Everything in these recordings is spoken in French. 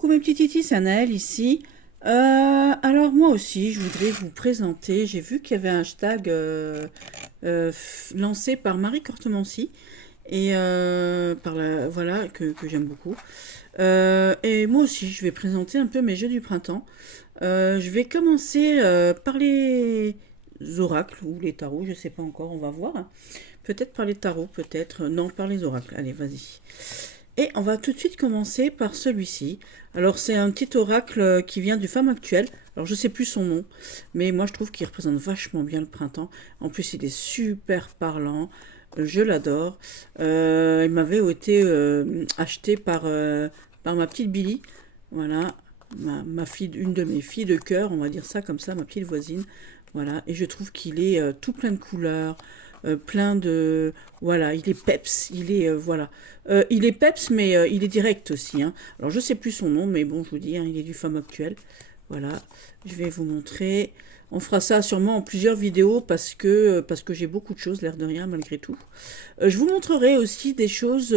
Coucou mes petits titis, c'est Anaël ici. Alors moi aussi, je voudrais vous présenter, j'ai vu qu'il y avait un hashtag lancé par Marie Cortemancy et voilà que j'aime beaucoup. Et moi aussi, je vais présenter un peu mes jeux du printemps. Je vais commencer par les oracles ou les tarots, je sais pas encore, on va voir. Peut-être par les tarots, peut-être. Non, par les oracles. Allez, vas-y. Et on va tout de suite commencer par celui-ci. Alors c'est un petit oracle qui vient du Femme Actuelle. Alors je sais plus son nom, mais moi je trouve qu'il représente vachement bien le printemps. En plus il est super parlant, je l'adore. Il m'avait été acheté par ma petite Billy. Voilà, ma fille, une de mes filles de cœur, on va dire ça comme ça, ma petite voisine. Voilà, et je trouve qu'il est tout plein de couleurs, plein de... Voilà, il est peps, il est... voilà. Il est peps, mais il est direct aussi, hein. Alors, je sais plus son nom, mais bon, je vous dis, hein, il est du Femme Actuelle. Voilà, je vais vous montrer. On fera ça sûrement en plusieurs vidéos parce que j'ai beaucoup de choses, l'air de rien, malgré tout. Je vous montrerai aussi des choses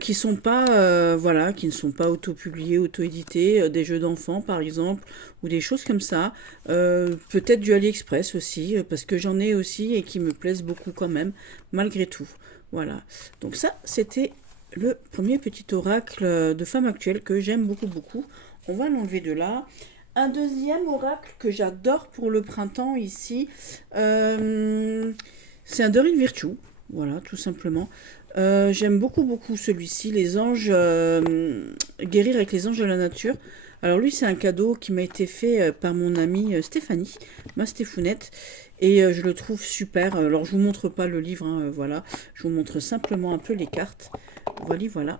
qui sont pas voilà, qui ne sont pas auto-publiés, auto-édités, des jeux d'enfants par exemple, ou des choses comme ça. Peut-être du AliExpress aussi, parce que j'en ai aussi et qui me plaisent beaucoup quand même, malgré tout. Voilà. Donc ça, c'était le premier petit oracle de Femme Actuelle que j'aime beaucoup beaucoup. On va l'enlever de là. Un deuxième oracle que j'adore pour le printemps ici, c'est un Dorine Virtue. Voilà, tout simplement. J'aime beaucoup, beaucoup celui-ci, les anges, guérir avec les anges de la nature. Alors lui, c'est un cadeau qui m'a été fait par mon amie Stéphanie, ma Stéphounette, et je le trouve super. Alors je vous montre pas le livre, hein, voilà, je vous montre simplement un peu les cartes. Voilà, voilà.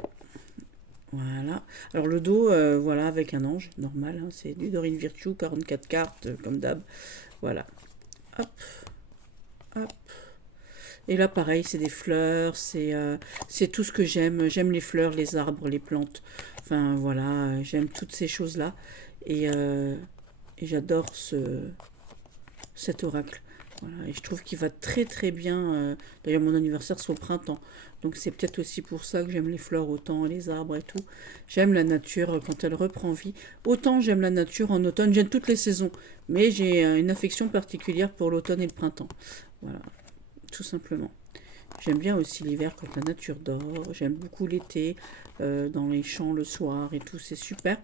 Voilà. Alors le dos, voilà, avec un ange, normal, hein, c'est du Dorine Virtue, 44 cartes, comme d'hab. Voilà. Hop, hop. Et là, pareil, c'est des fleurs, c'est tout ce que j'aime. J'aime les fleurs, les arbres, les plantes. Enfin, voilà, j'aime toutes ces choses-là. Et, euh, et j'adore cet oracle. Voilà, et je trouve qu'il va très très bien. D'ailleurs, mon anniversaire, c'est au printemps. Donc, c'est peut-être aussi pour ça que j'aime les fleurs autant, les arbres et tout. J'aime la nature quand elle reprend vie. Autant j'aime la nature en automne, j'aime toutes les saisons. Mais j'ai une affection particulière pour l'automne et le printemps. Voilà, tout simplement. J'aime bien aussi l'hiver quand la nature dort. J'aime beaucoup l'été, dans les champs le soir et tout, c'est super.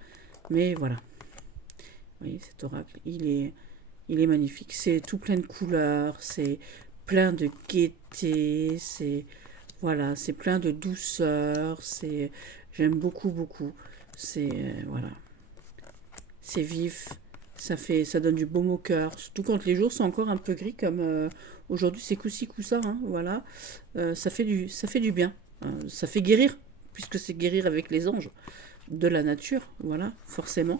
Mais voilà, vous voyez, cet oracle, il est magnifique. C'est tout plein de couleurs, c'est plein de gaieté, c'est voilà, c'est plein de douceur. J'aime beaucoup, beaucoup. Voilà, c'est vif, ça donne du baume au cœur, surtout quand les jours sont encore un peu gris comme aujourd'hui, c'est coup-ci, coup-ça, hein, voilà. Ça fait du bien. Ça fait guérir, puisque c'est guérir avec les anges de la nature, voilà, forcément.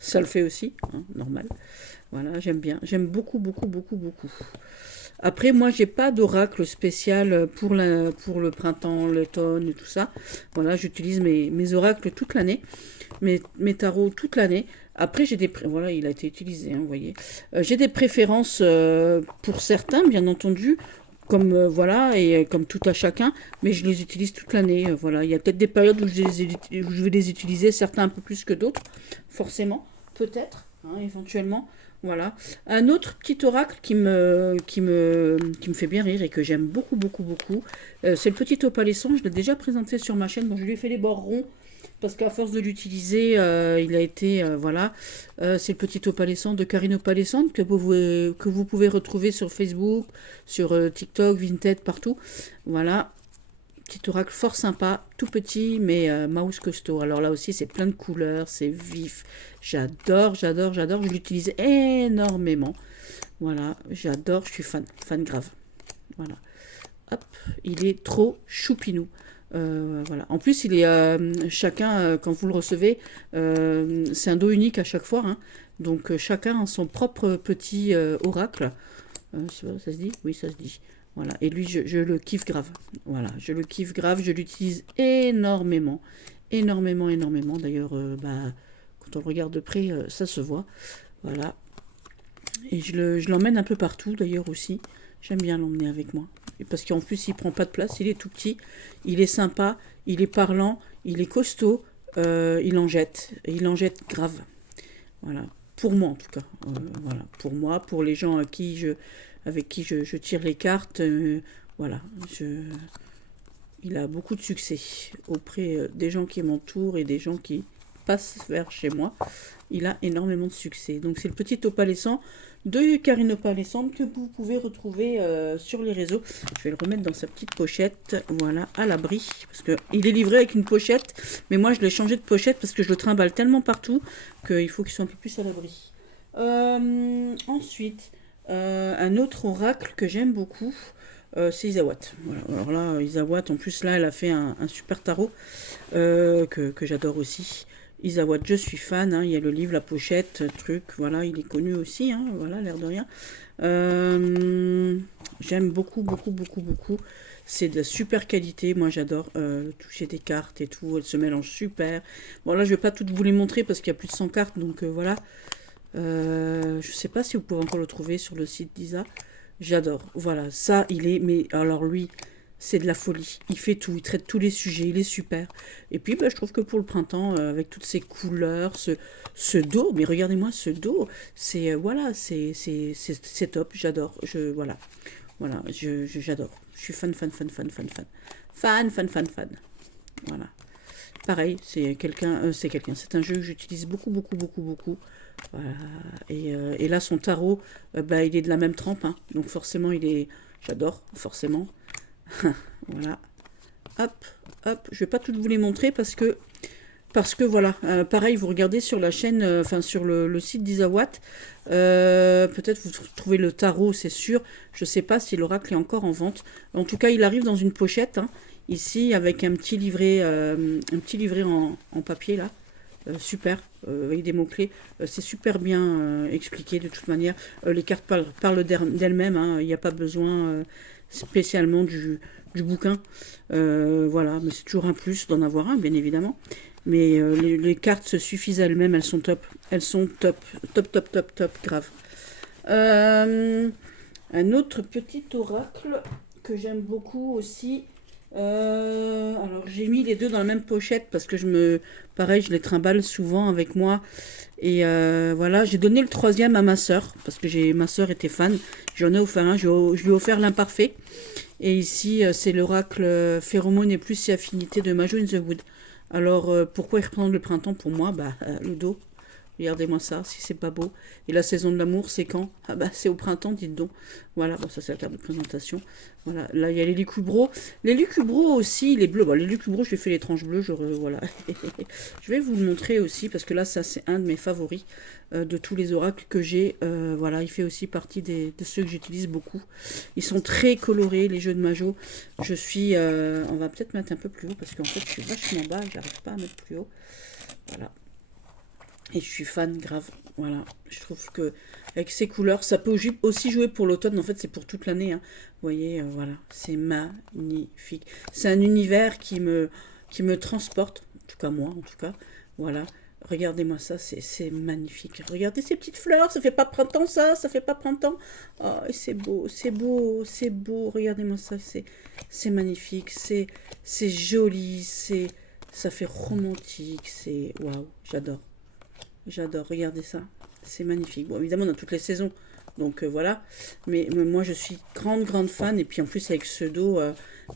Ça le fait aussi, hein, normal. Voilà, j'aime bien. J'aime beaucoup, beaucoup, beaucoup, beaucoup. Après, moi, j'ai pas d'oracle spécial pour le printemps, l'automne et tout ça. Voilà, j'utilise mes oracles toute l'année, mes tarots toute l'année. Après, voilà, il a été utilisé, hein, vous voyez. J'ai des préférences pour certains, bien entendu, comme voilà, et comme tout à chacun, mais je les utilise toute l'année. Voilà, il y a peut-être des périodes où je vais les utiliser, certains un peu plus que d'autres, forcément, peut-être, hein, éventuellement. Voilà. Un autre petit oracle qui me fait bien rire et que j'aime beaucoup, beaucoup, beaucoup, c'est le petit opalescent. Je l'ai déjà présenté sur ma chaîne. Bon, je lui ai fait les bords ronds parce qu'à force de l'utiliser, il a été, voilà. C'est le petit opalescent de Karine Opalescente que vous pouvez retrouver sur Facebook, sur TikTok, Vinted, partout. Voilà. Petit oracle fort sympa, tout petit, mais mouse costaud. Alors là aussi, c'est plein de couleurs, c'est vif. J'adore, j'adore, j'adore. Je l'utilise énormément. Voilà, j'adore, je suis fan, fan grave. Voilà. Hop, il est trop choupinou. Voilà. En plus, il est chacun, quand vous le recevez, c'est un dos unique à chaque fois, hein. Donc chacun a son propre petit oracle. Ça se dit? Oui, ça se dit. Voilà. Et lui, je le kiffe grave. Voilà, je le kiffe grave. Je l'utilise énormément. Énormément, énormément. D'ailleurs, quand on le regarde de près, ça se voit. Voilà. Et je l'emmène un peu partout, d'ailleurs, aussi. J'aime bien l'emmener avec moi. Et parce qu'en plus, il prend pas de place. Il est tout petit. Il est sympa. Il est parlant. il est costaud, il en jette grave. Voilà, pour moi en tout cas. Voilà, pour moi, pour les gens avec qui je tire les cartes, voilà, il a beaucoup de succès auprès des gens qui m'entourent et des gens qui passent vers chez moi. Il a énormément de succès. Donc c'est le petit opalescent de Karine Opalescente que vous pouvez retrouver sur les réseaux. Je vais le remettre dans sa petite pochette, voilà, à l'abri. Parce qu'il est livré avec une pochette, mais moi je l'ai changé de pochette parce que je le trimballe tellement partout qu'il faut qu'il soit un peu plus à l'abri. Ensuite, un autre oracle que j'aime beaucoup, c'est Isawat. Voilà. Alors là, Isawat, en plus, là, elle a fait un super tarot que j'adore aussi. Isawat, je suis fan. Hein, il y a le livre, la pochette, truc. Voilà, il est connu aussi. Hein, voilà, l'air de rien. J'aime beaucoup, beaucoup, beaucoup, beaucoup. C'est de la super qualité. Moi, j'adore toucher des cartes et tout. Elles se mélangent super. Bon, là, je vais pas toutes vous les montrer parce qu'il y a plus de 100 cartes. Donc, voilà. Je sais pas si vous pouvez encore le trouver sur le site d'Isa. J'adore. Voilà, ça, il est... Mais alors lui, c'est de la folie. Il fait tout, il traite tous les sujets, il est super. Et puis, bah, je trouve que pour le printemps, avec toutes ces couleurs, ce dos, mais regardez-moi ce dos, c'est... voilà, c'est top, j'adore. Voilà, voilà, j'adore. Je suis fan, fan, fan, fan, fan, fan. Fan, fan, fan, fan. Voilà. Pareil, c'est un jeu que j'utilise beaucoup, beaucoup, beaucoup, beaucoup. Voilà. Et là, son tarot, bah, il est de la même trempe, hein. Donc forcément, j'adore, forcément. Voilà. Hop, hop. Je vais pas toutes vous les montrer parce que voilà. Pareil, vous regardez sur la chaîne, enfin sur le site d'Isawat. Peut-être vous trouvez le tarot, c'est sûr. Je sais pas si l'oracle est encore en vente. En tout cas, il arrive dans une pochette, hein, ici, avec un petit livret en papier là. Super, avec des mots-clés. C'est super bien expliqué de toute manière. Les cartes parlent d'elles-mêmes, hein. Il n'y a pas besoin spécialement du bouquin. Voilà, mais c'est toujours un plus d'en avoir un, bien évidemment. Mais les cartes se suffisent à elles-mêmes, elles sont top. Elles sont top, top, top, top, top, grave. Un autre petit oracle que j'aime beaucoup aussi. Alors j'ai mis les deux dans la même pochette parce que pareil, je les trimballe souvent avec moi. Et voilà, j'ai donné le troisième à ma sœur parce que ma sœur était fan. J'en ai offert un, je lui ai offert l'imparfait. Et ici, c'est l'oracle Phéromone et plus si affinité de Majo in the Wood. Alors, pourquoi il reprend le printemps pour moi? Bah, le dos. Regardez-moi ça, si c'est pas beau. Et la saison de l'amour, c'est quand? Ah bah, c'est au printemps, dites donc. Voilà, bon, ça c'est la carte de présentation. Voilà, là il y a les lucubros. Les lucubros aussi, les bleus. Bon, les lucubros, je vais faire les tranches bleues. Voilà. Je vais vous le montrer aussi, parce que là, ça c'est un de mes favoris de tous les oracles que j'ai. Voilà, il fait aussi partie de ceux que j'utilise beaucoup. Ils sont très colorés, les jeux de Majo. On va peut-être mettre un peu plus haut, parce qu'en fait, je suis vachement bas, j'arrive pas à mettre plus haut. Voilà. Et je suis fan, grave. Voilà. Je trouve que avec ces couleurs, ça peut aussi jouer pour l'automne. En fait, c'est pour toute l'année, hein. Vous voyez, voilà. C'est magnifique. C'est un univers qui me transporte. En tout cas, moi, en tout cas. Voilà. Regardez-moi ça, c'est magnifique. Regardez ces petites fleurs. Ça fait pas printemps, ça. Ça fait pas printemps. Oh, et c'est beau, c'est beau, c'est beau. Regardez-moi ça. C'est magnifique. C'est joli. Ça fait romantique. C'est waouh. J'adore. J'adore, regardez ça. C'est magnifique. Bon, évidemment, dans toutes les saisons. Donc voilà. Mais moi, je suis grande, grande fan. Et puis en plus, avec ce dos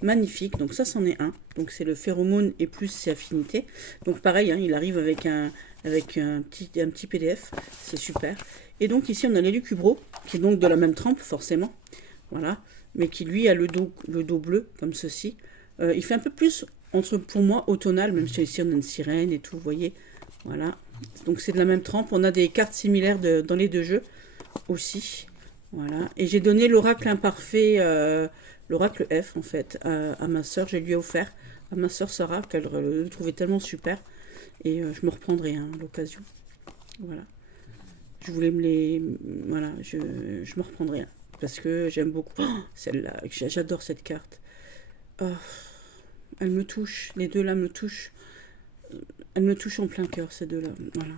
magnifique. Donc ça, c'en est un. Donc c'est le phéromone et plus ses affinités. Donc pareil, hein, il arrive avec un petit PDF. C'est super. Et donc ici, on a l'élucubro, qui est donc de la même trempe, forcément. Voilà. Mais qui, lui, a le dos bleu, comme ceci. Il fait un peu plus, pour moi, automnal. Même si ici, on a une sirène et tout, vous voyez. Voilà. Donc c'est de la même trempe. On a des cartes similaires dans les deux jeux aussi. Voilà. Et j'ai donné l'oracle imparfait, l'oracle F en fait, à ma soeur. Je lui ai offert à ma soeur Sarah, qu'elle le trouvait tellement super. Et je me reprendrai hein, à l'occasion. Voilà. Je voulais Voilà, je me reprendrai un, parce que j'aime beaucoup. Oh, celle-là, j'adore cette carte. Oh, elle me touche. Les deux là me touchent. Elle me touche en plein cœur, ces deux-là. Voilà.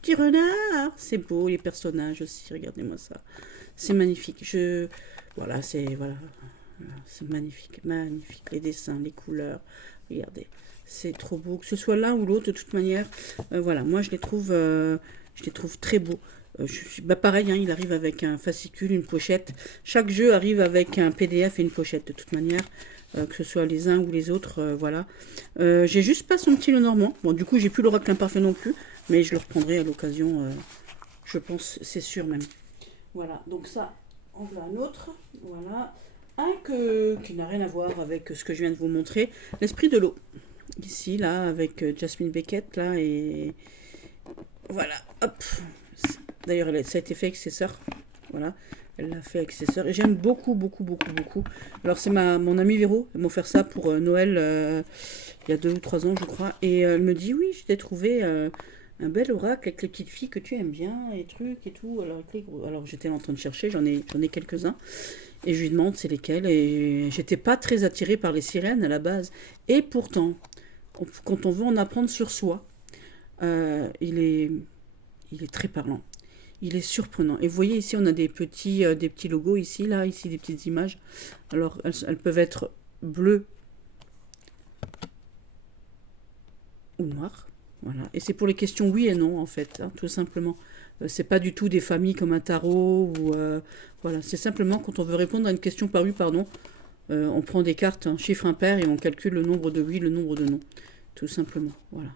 Petit renard, c'est beau, les personnages aussi, regardez-moi ça. C'est magnifique. Voilà, c'est magnifique, magnifique. Les dessins, les couleurs, regardez. C'est trop beau, que ce soit l'un ou l'autre, de toute manière. Voilà, moi je les trouve très beaux. Bah pareil, hein, il arrive avec un fascicule, une pochette. Chaque jeu arrive avec un PDF et une pochette, de toute manière, que ce soit les uns ou les autres, voilà. J'ai juste pas son petit Lenormand. Bon, du coup, j'ai plus l'Oracle Imparfait non plus, mais je le reprendrai à l'occasion, je pense, c'est sûr même. Voilà, donc ça, on veut un autre. Voilà. Qui n'a rien à voir avec ce que je viens de vous montrer. L'Esprit de l'eau. Ici, là, avec Jasmine Beckett, là, et voilà, hop. D'ailleurs, ça a été fait avec ses sœurs. Voilà, elle l'a fait avec ses sœurs. Et j'aime beaucoup, beaucoup, beaucoup, beaucoup. Alors, c'est mon amie Véro. Elle m'a offert ça pour Noël, il y a 2 ou 3 ans, je crois. Et elle me dit, oui, je t'ai trouvé un bel oracle avec les petites filles que tu aimes bien, et trucs et tout. Alors j'étais en train de chercher, j'en ai quelques-uns. Et je lui demande c'est lesquels. Et j'étais pas très attirée par les sirènes à la base. Et pourtant, quand on veut en apprendre sur soi, il est très parlant. Il est surprenant. Et vous voyez ici, on a des petits logos ici, là, ici, des petites images. Alors, elles peuvent être bleues ou noires. Voilà. Et c'est pour les questions oui et non, en fait, hein, tout simplement. C'est pas du tout des familles comme un tarot. Voilà. C'est simplement quand on veut répondre à une question par oui, par non, on prend des cartes, un chiffre impair, et on calcule le nombre de oui, le nombre de non. Tout simplement. Voilà.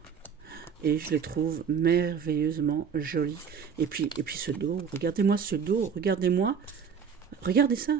Et je les trouve merveilleusement jolis. Et puis ce dos, regardez-moi ce dos, regardez ça.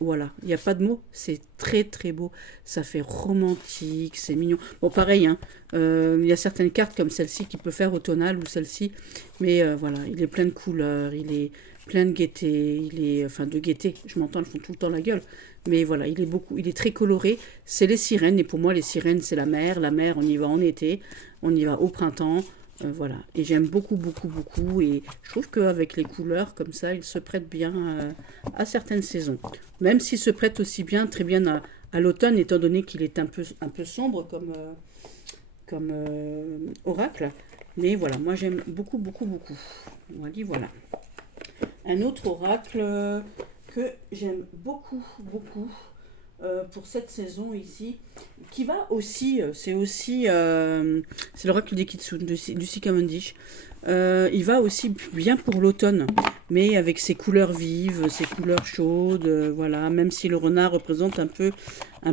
Voilà, il n'y a pas de mots, c'est très très beau. Ça fait romantique, c'est mignon. Bon, pareil, hein, il y a certaines cartes comme celle-ci qui peut faire automnale ou celle-ci. Mais voilà, il est plein de couleurs, il est plein de gaieté, enfin de gaieté, je m'entends, elles font tout le temps la gueule. Mais voilà, il est très coloré. C'est les sirènes, et pour moi, les sirènes, c'est la mer. La mer, on y va en été, on y va au printemps. Voilà, et j'aime beaucoup, beaucoup, beaucoup. Et je trouve qu'avec les couleurs comme ça, il se prête bien à certaines saisons. Même s'il se prête aussi bien, très bien à l'automne, étant donné qu'il est un peu sombre comme oracle. Mais voilà, moi j'aime beaucoup, beaucoup, beaucoup. Voilà. Un autre oracle que j'aime beaucoup, beaucoup pour cette saison ici, qui va aussi, c'est l'oracle des Kitsune, du Cavendish. Il va aussi bien pour l'automne, mais avec ses couleurs vives, ses couleurs chaudes, voilà, même si le renard représente un peu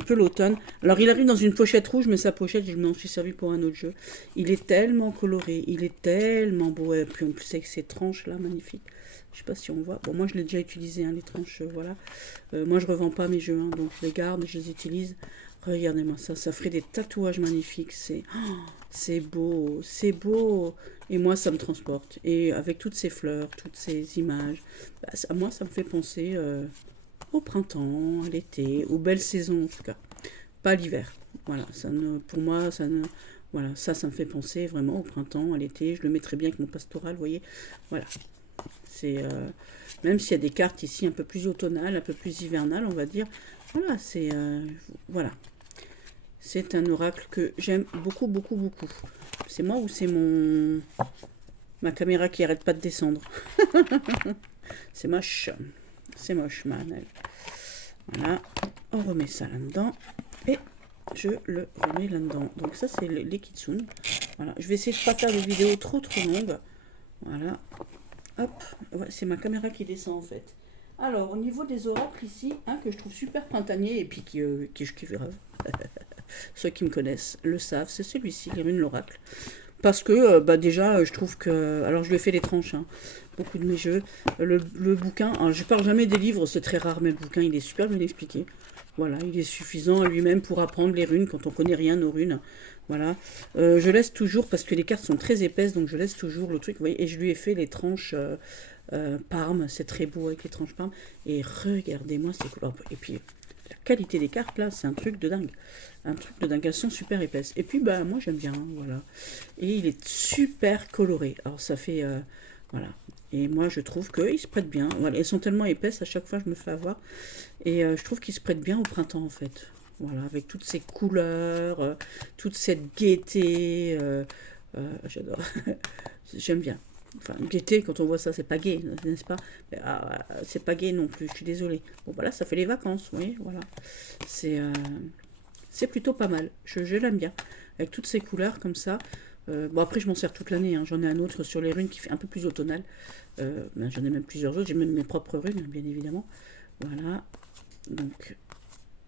l'automne. Alors il arrive dans une pochette rouge, mais sa pochette, je m'en suis servi pour un autre jeu. Il est tellement coloré, il est tellement beau, et puis en plus avec ses tranches là, magnifiques. Je sais pas si on voit. Bon, moi je l'ai déjà utilisé, hein, les tranches, voilà. Moi je revends pas mes jeux, hein, donc je les garde, je les utilise. Regardez-moi ça, ça ferait des tatouages magnifiques. C'est beau, c'est beau. Et moi ça me transporte. Et avec toutes ces fleurs, toutes ces images, moi ça me fait penser au printemps, à l'été, aux belles saisons en tout cas. Pas l'hiver. Voilà, pour moi, voilà, ça me fait penser vraiment au printemps, à l'été. Je le mettrais bien avec mon pastoral, vous voyez. Voilà. C'est même s'il y a des cartes ici un peu plus automnales, un peu plus hivernales, on va dire. Voilà, voilà. C'est un oracle que j'aime beaucoup, beaucoup, beaucoup. C'est moi ou c'est ma caméra qui arrête pas de descendre. C'est moche. C'est moche, Manel. Voilà. On remet ça là-dedans. Et je le remets là-dedans. Donc ça, c'est les Kitsune. Voilà. Je vais essayer de ne pas faire des vidéos trop longues. Voilà. Hop. Ouais, c'est ma caméra qui descend en fait. Alors, au niveau des oracles ici, un que je trouve super printanier et puis qui je kiffe grave. Ceux qui me connaissent le savent, c'est celui-ci, les runes l'oracle. Parce que déjà, je trouve que... Alors, je lui ai fait les tranches, hein, beaucoup de mes jeux. Le bouquin, alors, je parle jamais des livres, c'est très rare, mais le bouquin, il est super bien expliqué. Voilà, il est suffisant à lui-même pour apprendre les runes quand on connaît rien aux runes. Voilà. Je laisse toujours, parce que les cartes sont très épaisses, donc je laisse toujours le truc, vous voyez, et je lui ai fait les tranches Parme, c'est très beau avec les tranches Parme. Et regardez-moi ces couleurs. Et puis, la qualité des cartes, là, c'est un truc de dingue. Un truc de dingue, elles sont super épaisses. Et puis, moi, j'aime bien, voilà. Et il est super coloré. Alors, ça fait... voilà. Et moi, je trouve qu'ils se prêtent bien. Voilà, elles sont tellement épaisses, à chaque fois, je me fais avoir. Et je trouve qu'ils se prêtent bien au printemps, en fait. Voilà, avec toutes ces couleurs, toute cette gaieté. J'adore. J'aime bien. Enfin, gaieté, quand on voit ça, c'est pas gai, n'est-ce pas? C'est pas gai non plus, je suis désolée. Bon, voilà, ça fait les vacances, oui, voilà. C'est plutôt pas mal. Je l'aime bien. avec toutes ces couleurs comme ça. Bon, après, je m'en sers toute l'année, hein. J'en ai un autre sur les runes qui fait un peu plus automnal. J'en ai même plusieurs autres, j'ai même mes propres runes, bien évidemment. Voilà, donc...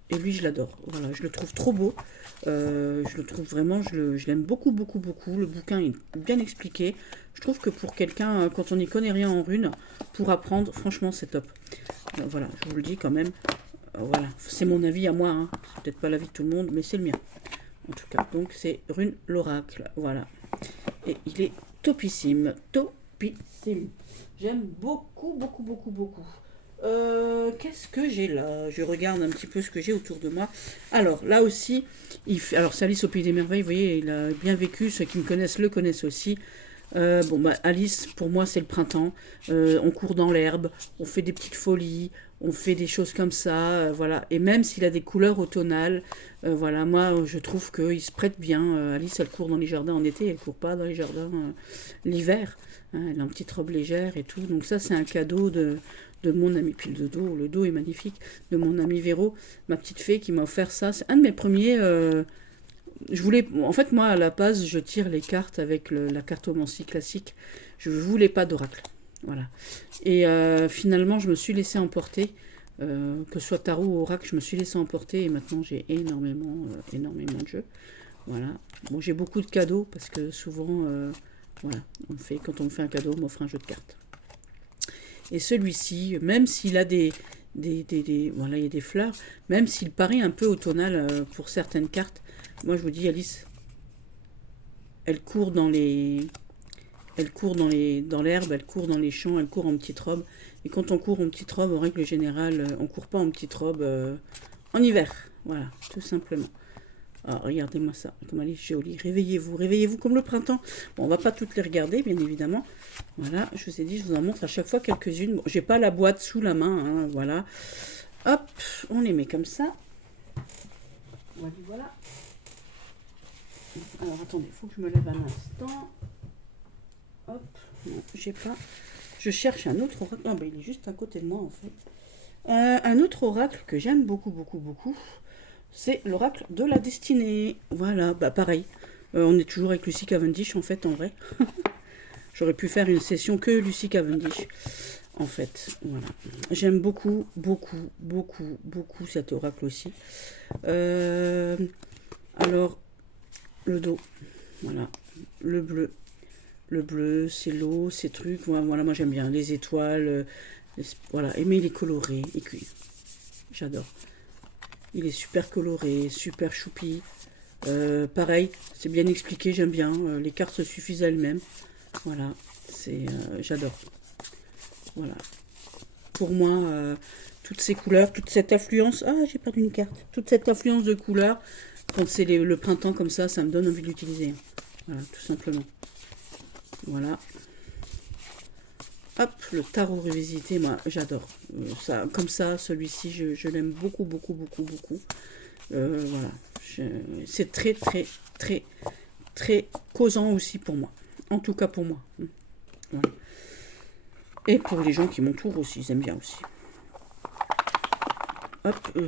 Et lui, je l'adore. Voilà, je le trouve trop beau. Je le trouve vraiment, je l'aime beaucoup, beaucoup, beaucoup. Le bouquin est bien expliqué. Je trouve que pour quelqu'un, quand on n'y connaît rien en runes, pour apprendre, franchement, c'est top. Voilà, je vous le dis quand même. Voilà, c'est mon avis à moi. Hein. C'est peut-être pas l'avis de tout le monde, mais c'est le mien. En tout cas, donc c'est Rune l'Oracle. Voilà. Et il est topissime. Topissime. J'aime beaucoup, beaucoup, beaucoup, beaucoup. Qu'est-ce que j'ai là? Je regarde un petit peu ce que j'ai autour de moi. Alors, là aussi, alors c'est Alice au Pays des Merveilles, vous voyez, il a bien vécu. Ceux qui me connaissent le connaissent aussi. Bon, bah, Alice, pour moi, c'est le printemps. On court dans l'herbe, on fait des petites folies, on fait des choses comme ça, voilà. Et même s'il a des couleurs automnales, voilà, moi, je trouve qu'il se prête bien. Alice, elle court dans les jardins en été, elle court pas dans les jardins l'hiver. Hein, elle a une petite robe légère et tout. Donc ça, c'est un cadeau de mon ami. Puis le dos est magnifique, de mon ami Véro, ma petite fée qui m'a offert ça. C'est un de mes premiers... je voulais, en fait, moi, à la base, je tire les cartes avec la cartomancie classique. Je ne voulais pas d'oracle. Voilà. Et finalement, je me suis laissé emporter. Que ce soit tarot ou oracle, je me suis laissé emporter. Et maintenant, j'ai énormément, énormément de jeux. Voilà. Bon, j'ai beaucoup de cadeaux parce que souvent, voilà, quand on me fait un cadeau, on m'offre un jeu de cartes. Et celui-ci, même s'il a voilà, il y a des fleurs, même s'il paraît un peu automnal pour certaines cartes, moi je vous dis, Alice, elle court dans l'herbe, elle court dans les champs, elle court en petite robe. Et quand on court en petite robe, en règle générale, on court pas en petite robe en hiver. Voilà, tout simplement. Ah, regardez-moi ça, comme elle est jolie. Réveillez-vous, réveillez-vous comme le printemps. Bon, on va pas toutes les regarder, bien évidemment. Voilà, je vous ai dit, je vous en montre à chaque fois quelques-unes. Bon, j'ai pas la boîte sous la main, hein, voilà. Hop, on les met comme ça. Voilà, voilà. Alors, attendez, il faut que je me lève un instant. Hop, non, j'ai pas. Je cherche un autre oracle. Ah, ben, il est juste à côté de moi, en fait. Un autre oracle que j'aime beaucoup, beaucoup, beaucoup. C'est l'oracle de la destinée. Voilà, bah pareil. On est toujours avec Lucy Cavendish, en fait, en vrai. J'aurais pu faire une session que Lucy Cavendish, en fait. Voilà. J'aime beaucoup, beaucoup, beaucoup, beaucoup cet oracle aussi. Alors, le dos. Voilà. Le bleu. Le bleu, c'est l'eau, ces trucs. Voilà, moi j'aime bien. Les étoiles. Voilà. Mais il est coloré. Et j'adore. Il est super coloré, super choupi. Pareil, c'est bien expliqué, j'aime bien. Les cartes se suffisent à elles-mêmes. Voilà, j'adore. Voilà. Pour moi, toutes ces couleurs, toute cette affluence... Ah, j'ai perdu une carte. Toute cette affluence de couleurs, quand c'est le printemps comme ça me donne envie de l'utiliser. Voilà, tout simplement. Voilà. Hop, le tarot revisité, moi j'adore. Comme ça, celui-ci, je l'aime beaucoup, beaucoup, beaucoup, beaucoup. Voilà. C'est très, très, très, très causant aussi pour moi. En tout cas pour moi. Voilà. Et pour les gens qui m'entourent aussi, ils aiment bien aussi. Hop,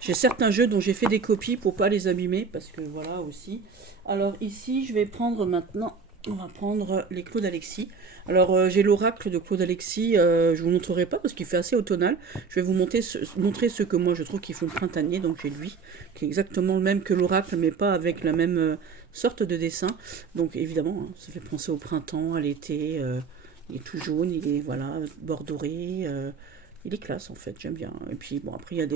j'ai certains jeux dont j'ai fait des copies pour pas les abîmer, parce que voilà aussi. Alors ici, je vais prendre maintenant... On va prendre les Claude Alexis. Alors, j'ai l'oracle de Claude Alexis. Je vous montrerai pas parce qu'il fait assez automnal. Je vais vous montrer ceux que moi je trouve qui font printanier. Donc, j'ai lui, qui est exactement le même que l'oracle, mais pas avec la même sorte de dessin. Donc, évidemment, hein, ça fait penser au printemps, à l'été. Il est tout jaune, il est, voilà, bord doré. Il est classe, en fait, j'aime bien. Et puis, bon, après,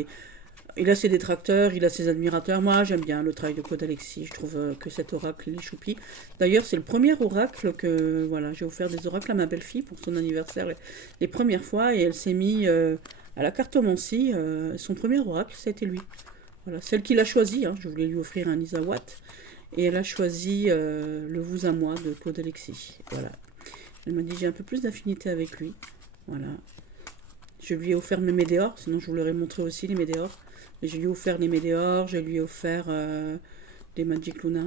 il a ses détracteurs, il a ses admirateurs. Moi, j'aime bien le travail de Claude Alexis. Je trouve que cet oracle est choupi. D'ailleurs, c'est le premier oracle que... Voilà, j'ai offert des oracles à ma belle-fille pour son anniversaire les premières fois. Et elle s'est mise à la cartomancie. Son premier oracle, ça a été lui. Voilà, celle qu'il a choisi. Hein, je voulais lui offrir un Isawat. Et elle a choisi le Vous à moi de Claude Alexis. Voilà. Elle m'a dit, j'ai un peu plus d'affinité avec lui. Voilà. Je lui ai offert mes météores. Sinon, je vous l'aurais montré aussi, les météores. Et je lui ai offert les météores, je lui ai offert des Magic Luna,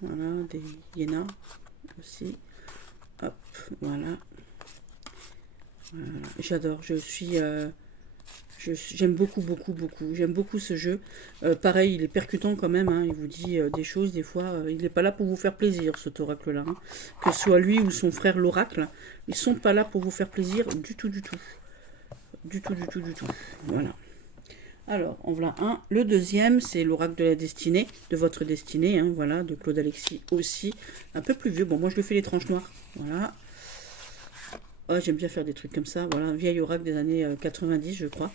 voilà, des Yéna aussi. Hop, voilà. Voilà. J'adore, je suis J'aime beaucoup, beaucoup, beaucoup. J'aime beaucoup ce jeu. Pareil, il est percutant quand même, hein. Il vous dit des choses, des fois. Il n'est pas là pour vous faire plaisir, cet oracle-là, hein. Que ce soit lui ou son frère l'oracle, ils sont pas là pour vous faire plaisir du tout, du tout. Du tout, du tout, du tout. Voilà. Alors, en voilà un. Le deuxième, c'est l'oracle de la destinée, de votre destinée, hein, voilà, de Claude Alexis aussi. Un peu plus vieux. Bon, moi, je lui fais les tranches noires. Voilà. Oh, j'aime bien faire des trucs comme ça. Voilà, un vieil oracle des années 90, je crois.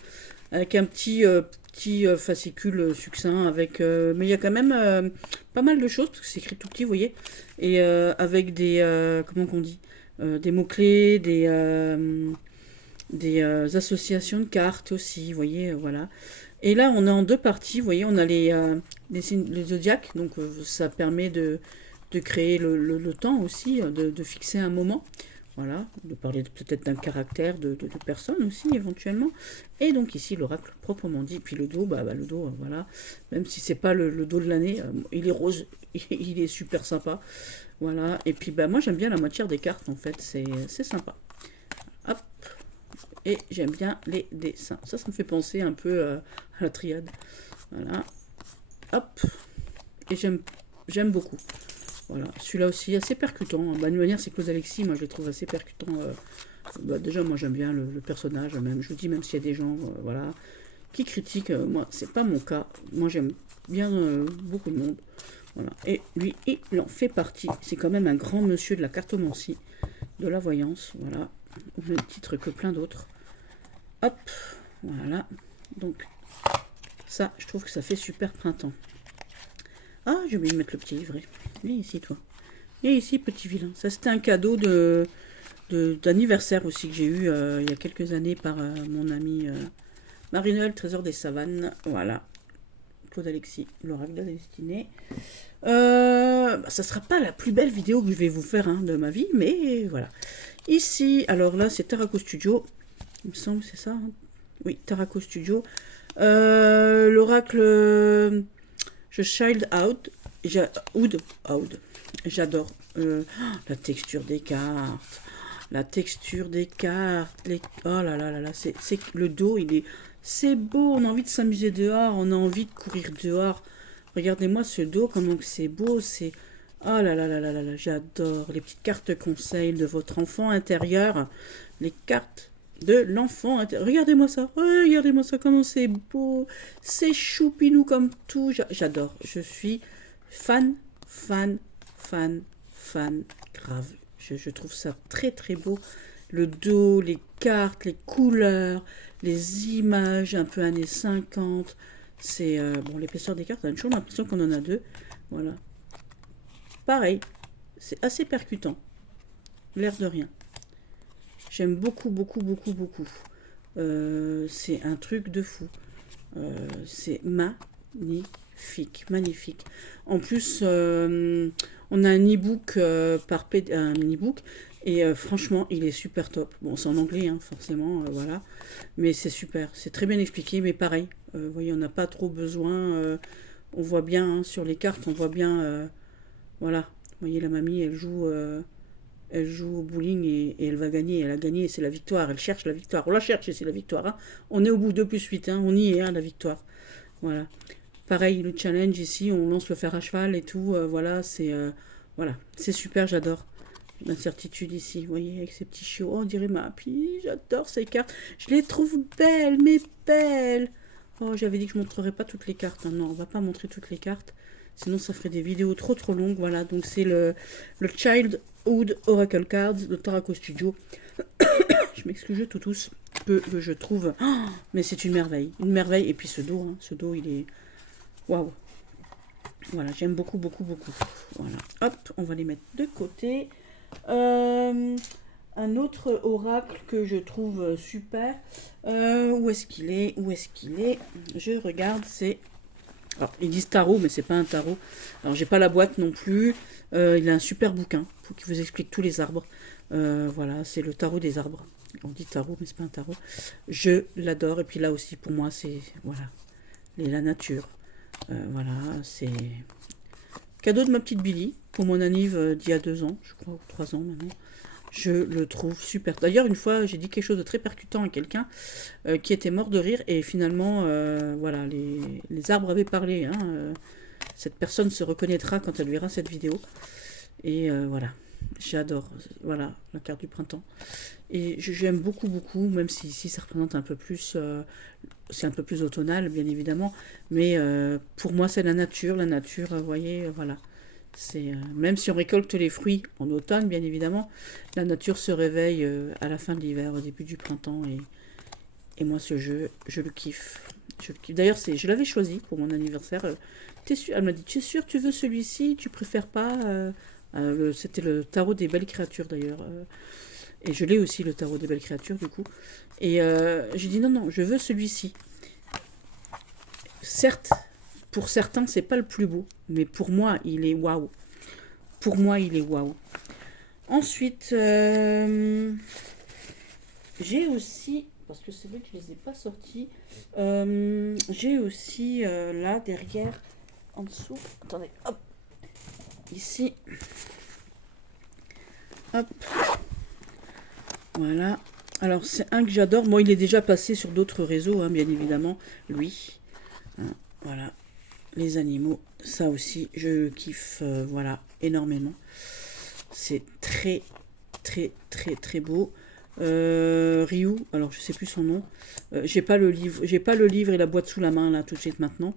Avec un petit fascicule succinct. Avec, mais il y a quand même pas mal de choses, parce que c'est écrit tout petit, vous voyez. Et avec des... comment qu'on dit des mots-clés, des associations de cartes aussi, vous voyez, voilà. Et là, on est en deux parties, vous voyez, on a les zodiaques, donc ça permet de créer le temps aussi, de fixer un moment. Voilà, de parler peut-être d'un caractère de personne aussi, éventuellement. Et donc ici, l'oracle proprement dit. Puis le dos, le dos, voilà. Même si c'est pas le dos de l'année, il est rose, il est super sympa. Voilà, et puis moi j'aime bien la matière des cartes, en fait, c'est sympa. Hop, et j'aime bien les dessins. Ça me fait penser un peu à la triade. Voilà, hop, et j'aime beaucoup. Voilà, celui-là aussi assez percutant. D'une manière, c'est Claude Alexis, moi je le trouve assez percutant. Déjà, moi j'aime bien le personnage, même. Je vous dis, même s'il y a des gens voilà, qui critiquent, moi c'est pas mon cas. Moi j'aime bien beaucoup de monde. Voilà. Et lui, il en fait partie. C'est quand même un grand monsieur de la cartomancie, de la voyance. Voilà, au même titre que plein d'autres. Hop, voilà. Donc, ça, je trouve que ça fait super printemps. Ah, j'ai oublié de mettre le petit livret. Viens ici, toi. Viens ici, petit vilain. Ça, c'était un cadeau d'anniversaire aussi que j'ai eu il y a quelques années par mon ami Marie-Noël, Trésor des Savanes. Voilà. Claude Alexis, l'oracle de la destinée. Ça sera pas la plus belle vidéo que je vais vous faire de ma vie, mais voilà. Ici, alors là, c'est Taraco Studio. Il me semble que c'est ça. Hein. Oui, Taraco Studio. L'oracle... The Child Out, Out. J'adore la texture des cartes. La texture des cartes. Oh là là là là, c'est le dos, c'est beau. On a envie de s'amuser dehors, on a envie de courir dehors. Regardez-moi ce dos, comment c'est beau. C'est oh là là là là là là, j'adore les petites cartes conseils de votre enfant intérieur. Les cartes de l'enfant intérieur. Regardez-moi ça. Regardez-moi ça, comment c'est beau. C'est choupinou comme tout. J'adore. Je suis fan grave. Je trouve ça très très beau. Le dos, les cartes, les couleurs, les images un peu années 50. C'est bon, l'épaisseur des cartes, on a toujours l'impression qu'on en a deux. Voilà. Pareil, c'est assez percutant. L'air de rien. J'aime beaucoup, beaucoup, beaucoup, beaucoup. C'est un truc de fou. C'est magnifique, magnifique. En plus, on a un e-book un e-book et franchement, il est super top. Bon, c'est en anglais, hein, forcément, voilà. Mais c'est super, c'est très bien expliqué, mais pareil. Vous voyez, on n'a pas trop besoin. On voit bien hein, sur les cartes, on voit bien. Voilà. Vous voyez, la mamie, elle joue au bowling et elle va gagner. Elle a gagné, c'est la victoire. Elle cherche la victoire. On la cherche et c'est la victoire. Hein. On est au bout 2+8. Hein. On y est, hein, la victoire. Voilà. Pareil, le challenge ici, on lance le fer à cheval et tout. Voilà, c'est super, j'adore. L'incertitude ici, vous voyez, avec ces petits chiots. Oh, on dirait ma fille, j'adore ces cartes. Je les trouve belles, mais belles. Oh, j'avais dit que je ne montrerais pas toutes les cartes. Hein. Non, on va pas montrer toutes les cartes. Sinon, ça ferait des vidéos trop longues. Voilà, donc c'est le Childhood Oracle Cards de Taraco Studio. Je m'excuse, je tous que je trouve. Oh, mais c'est une merveille. Une merveille. Et puis ce dos, hein, il est. Waouh! Voilà, j'aime beaucoup, beaucoup, beaucoup. Voilà. Hop, on va les mettre de côté. Un autre oracle que je trouve super. Où est-ce qu'il est? Où est-ce qu'il est? Je regarde, c'est... Alors, ils disent tarot, mais c'est pas un tarot. Alors, j'ai pas la boîte non plus. Il a un super bouquin qui vous explique tous les arbres. Voilà, c'est le tarot des arbres. On dit tarot, mais c'est pas un tarot. Je l'adore. Et puis là aussi, pour moi, c'est... Voilà, la nature. Voilà, c'est... Cadeau de ma petite Billy, pour mon anniv d'il y a 2 ans, je crois, ou 3 ans maintenant. Je le trouve super. D'ailleurs, une fois, j'ai dit quelque chose de très percutant à quelqu'un qui était mort de rire. Et finalement, voilà, les arbres avaient parlé. Hein, cette personne se reconnaîtra quand elle verra cette vidéo. Et voilà, j'adore. Voilà, la carte du printemps. Et j'aime beaucoup, beaucoup, même si ici ça représente un peu plus, c'est un peu plus automnal, bien évidemment. Mais pour moi, c'est la nature. La nature, vous voyez, voilà. C'est même si on récolte les fruits en automne, bien évidemment, la nature se réveille à la fin de l'hiver, au début du printemps. Et moi, ce jeu, je le kiffe. Je le kiffe. D'ailleurs, je l'avais choisi pour mon anniversaire. Elle m'a dit, tu es sûr, tu veux celui-ci, tu préfères pas c'était le tarot des belles créatures d'ailleurs. Et je l'ai aussi, le tarot des belles créatures, du coup. Et j'ai dit non, non, je veux celui-ci. Certes, pour certains, c'est pas le plus beau, mais pour moi, il est waouh. Pour moi, il est waouh. Ensuite, j'ai aussi, parce que c'est vrai que je les ai pas sortis, j'ai aussi là derrière, en dessous, attendez, hop, ici, hop, voilà. Alors c'est un que j'adore. Moi, il est déjà passé sur d'autres réseaux, hein, bien évidemment. Lui, hein, voilà, les animaux, ça aussi, je kiffe, voilà, énormément. C'est très, très, très, très beau. Ryu, alors je sais plus son nom. J'ai pas le livre et la boîte sous la main là tout de suite maintenant.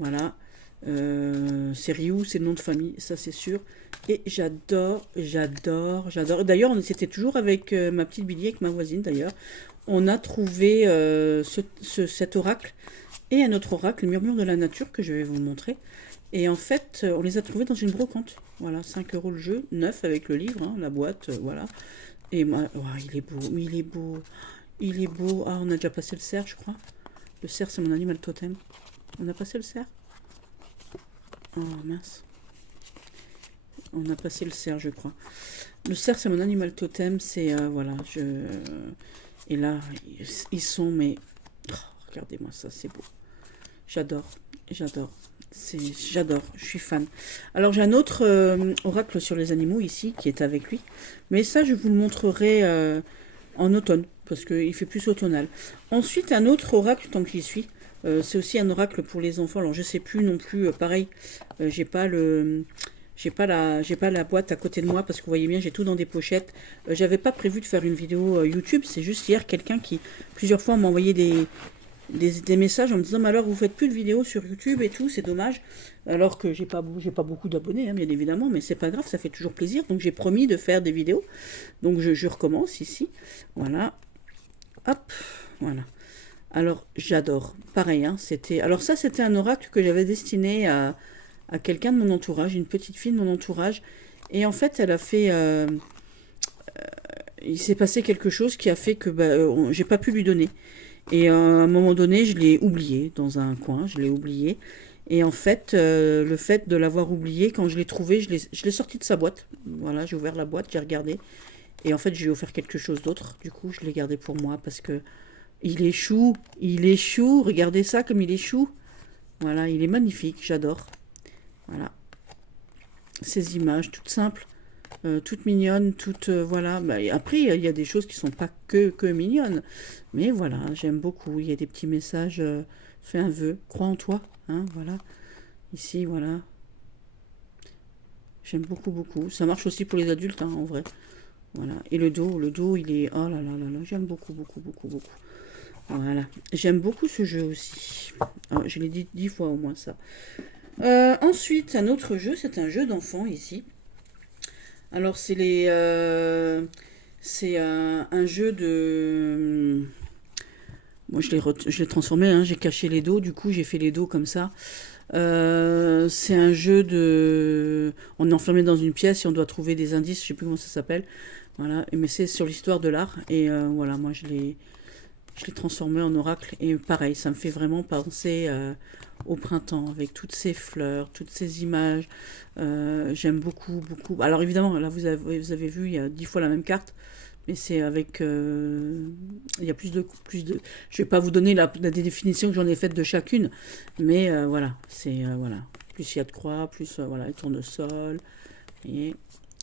Voilà. C'est Ryu, c'est le nom de famille, ça c'est sûr. Et j'adore, j'adore, j'adore. D'ailleurs, c'était toujours avec ma petite Billy, avec ma voisine d'ailleurs. On a trouvé cet oracle et un autre oracle, le murmure de la nature, que je vais vous montrer. Et en fait, on les a trouvés dans une brocante. Voilà, 5 € le jeu, 9 avec le livre, hein, la boîte, voilà. Et moi, oh, il est beau, mais il est beau. Il est beau. Ah, on a déjà passé le cerf, je crois. Le cerf, c'est mon animal totem. On a passé le cerf? Oh, mince. On a passé le cerf, je crois. Le cerf, c'est mon animal totem. C'est, voilà, Et là, ils sont, mais... Oh, regardez-moi ça, c'est beau. J'adore, j'adore. J'adore, je suis fan. Alors j'ai un autre oracle sur les animaux ici qui est avec lui, mais ça je vous le montrerai en automne parce qu'il fait plus automnal. Ensuite un autre oracle tant que j'y suis, c'est aussi un oracle pour les enfants. Alors je sais plus non plus, pareil, j'ai pas la boîte à côté de moi parce que vous voyez bien j'ai tout dans des pochettes. J'avais pas prévu de faire une vidéo YouTube, c'est juste hier quelqu'un qui plusieurs fois m'a envoyé des messages en me disant mais alors vous faites plus de vidéos sur YouTube et tout, c'est dommage, alors que j'ai pas beaucoup d'abonnés, hein, bien évidemment, mais c'est pas grave, ça fait toujours plaisir. Donc j'ai promis de faire des vidéos, donc je recommence ici, voilà, hop, voilà. Alors j'adore, pareil, hein, c'était un oracle que j'avais destiné à quelqu'un de mon entourage, une petite fille de mon entourage, et en fait elle a fait il s'est passé quelque chose qui a fait que j'ai pas pu lui donner. Et à un moment donné, je l'ai oublié dans un coin, je l'ai oublié. Et en fait, le fait de l'avoir oublié, quand je l'ai trouvé, je l'ai sorti de sa boîte. Voilà, j'ai ouvert la boîte, j'ai regardé. Et en fait, j'ai offert quelque chose d'autre. Du coup, je l'ai gardé pour moi parce que il est chou, il est chou. Regardez ça comme il est chou. Voilà, il est magnifique, j'adore. Voilà, ces images toutes simples. Toutes mignonnes, toutes voilà. Bah, après, il y a des choses qui sont pas que mignonnes, mais voilà, j'aime beaucoup. Il y a des petits messages. Fais un vœu, crois en toi, hein, voilà. Ici, voilà. J'aime beaucoup, beaucoup. Ça marche aussi pour les adultes, hein, en vrai. Voilà. Et le dos, il est. Oh là là là là. J'aime beaucoup, beaucoup, beaucoup, beaucoup. Voilà. J'aime beaucoup ce jeu aussi. Ah, je l'ai dit 10 fois au moins ça. Ensuite, un autre jeu, c'est un jeu d'enfant ici. Alors c'est un jeu de... Moi je l'ai transformé, hein, j'ai caché les dos, du coup j'ai fait les dos comme ça. C'est un jeu de... On est enfermé dans une pièce et on doit trouver des indices, je sais plus comment ça s'appelle. Voilà, mais c'est sur l'histoire de l'art. Et voilà, moi je l'ai transformé en oracle. Et pareil, ça me fait vraiment penser au printemps, avec toutes ces fleurs, toutes ces images. J'aime beaucoup, beaucoup. Alors évidemment, là vous avez vu, il y a 10 fois la même carte. Mais c'est avec... il y a plus de... Je vais pas vous donner la définition que j'en ai faite de chacune. Mais voilà, c'est... voilà. Plus il y a de croix, plus... voilà, les tournesols. Et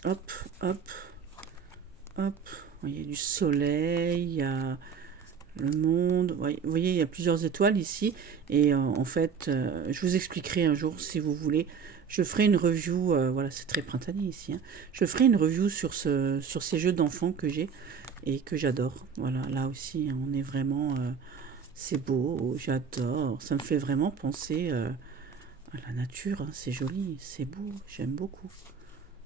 hop, hop. Hop, vous voyez du soleil, il y a le monde. Vous voyez, il y a plusieurs étoiles ici. Et en fait, je vous expliquerai un jour si vous voulez. Je ferai une review, voilà, c'est très printanier ici. Hein. Je ferai une review sur ces jeux d'enfants que j'ai et que j'adore. Voilà, là aussi, on est vraiment... c'est beau, j'adore. Ça me fait vraiment penser à la nature. Hein. C'est joli, c'est beau, j'aime beaucoup.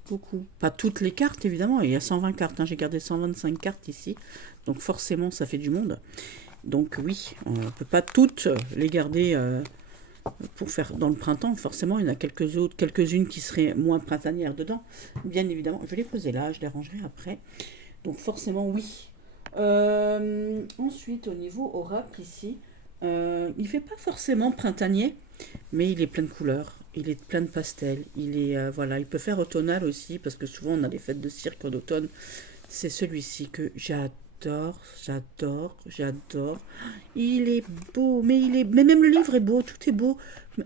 Beaucoup. Pas toutes les cartes, évidemment. Il y a 120 cartes. Hein. J'ai gardé 125 cartes ici. Donc forcément, ça fait du monde. Donc oui, on ne peut pas toutes les garder pour faire dans le printemps. Forcément, il y en a quelques-unes qui seraient moins printanières dedans. Bien évidemment. Je vais les poser là, je les rangerai après. Donc forcément, oui. Ensuite, au niveau oracle ici, il ne fait pas forcément printanier, mais il est plein de couleurs. Il est plein de pastels. Il est voilà, il peut faire automnal aussi parce que souvent on a des fêtes de cirque d'automne. C'est celui-ci que j'adore, j'adore, j'adore. Il est beau, mais même le livre est beau, tout est beau.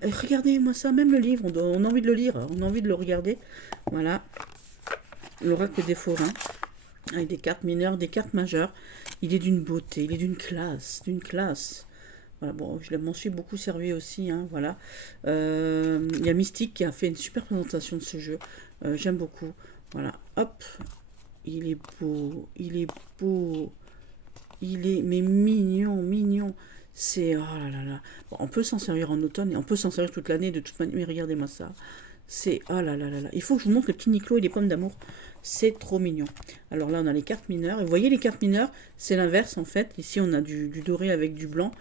Regardez-moi ça, même le livre, on a envie de le lire, on a envie de le regarder. Voilà, l'oracle des forains avec des cartes mineures, des cartes majeures. Il est d'une beauté, il est d'une classe, d'une classe. Voilà, bon, je m'en suis beaucoup servi aussi, hein, voilà. Il y a Mystique qui a fait une super présentation de ce jeu. J'aime beaucoup. Voilà, hop, il est beau, il est beau, il est mais mignon, mignon. C'est oh là là là. Bon, on peut s'en servir en automne et on peut s'en servir toute l'année de toute manière. Mais regardez-moi ça. C'est oh là là là là. Il faut que je vous montre le petit Niclo et les pommes d'amour. C'est trop mignon. Alors là, on a les cartes mineures. Et vous voyez, les cartes mineures, c'est l'inverse en fait. Ici, on a du doré avec du blanc.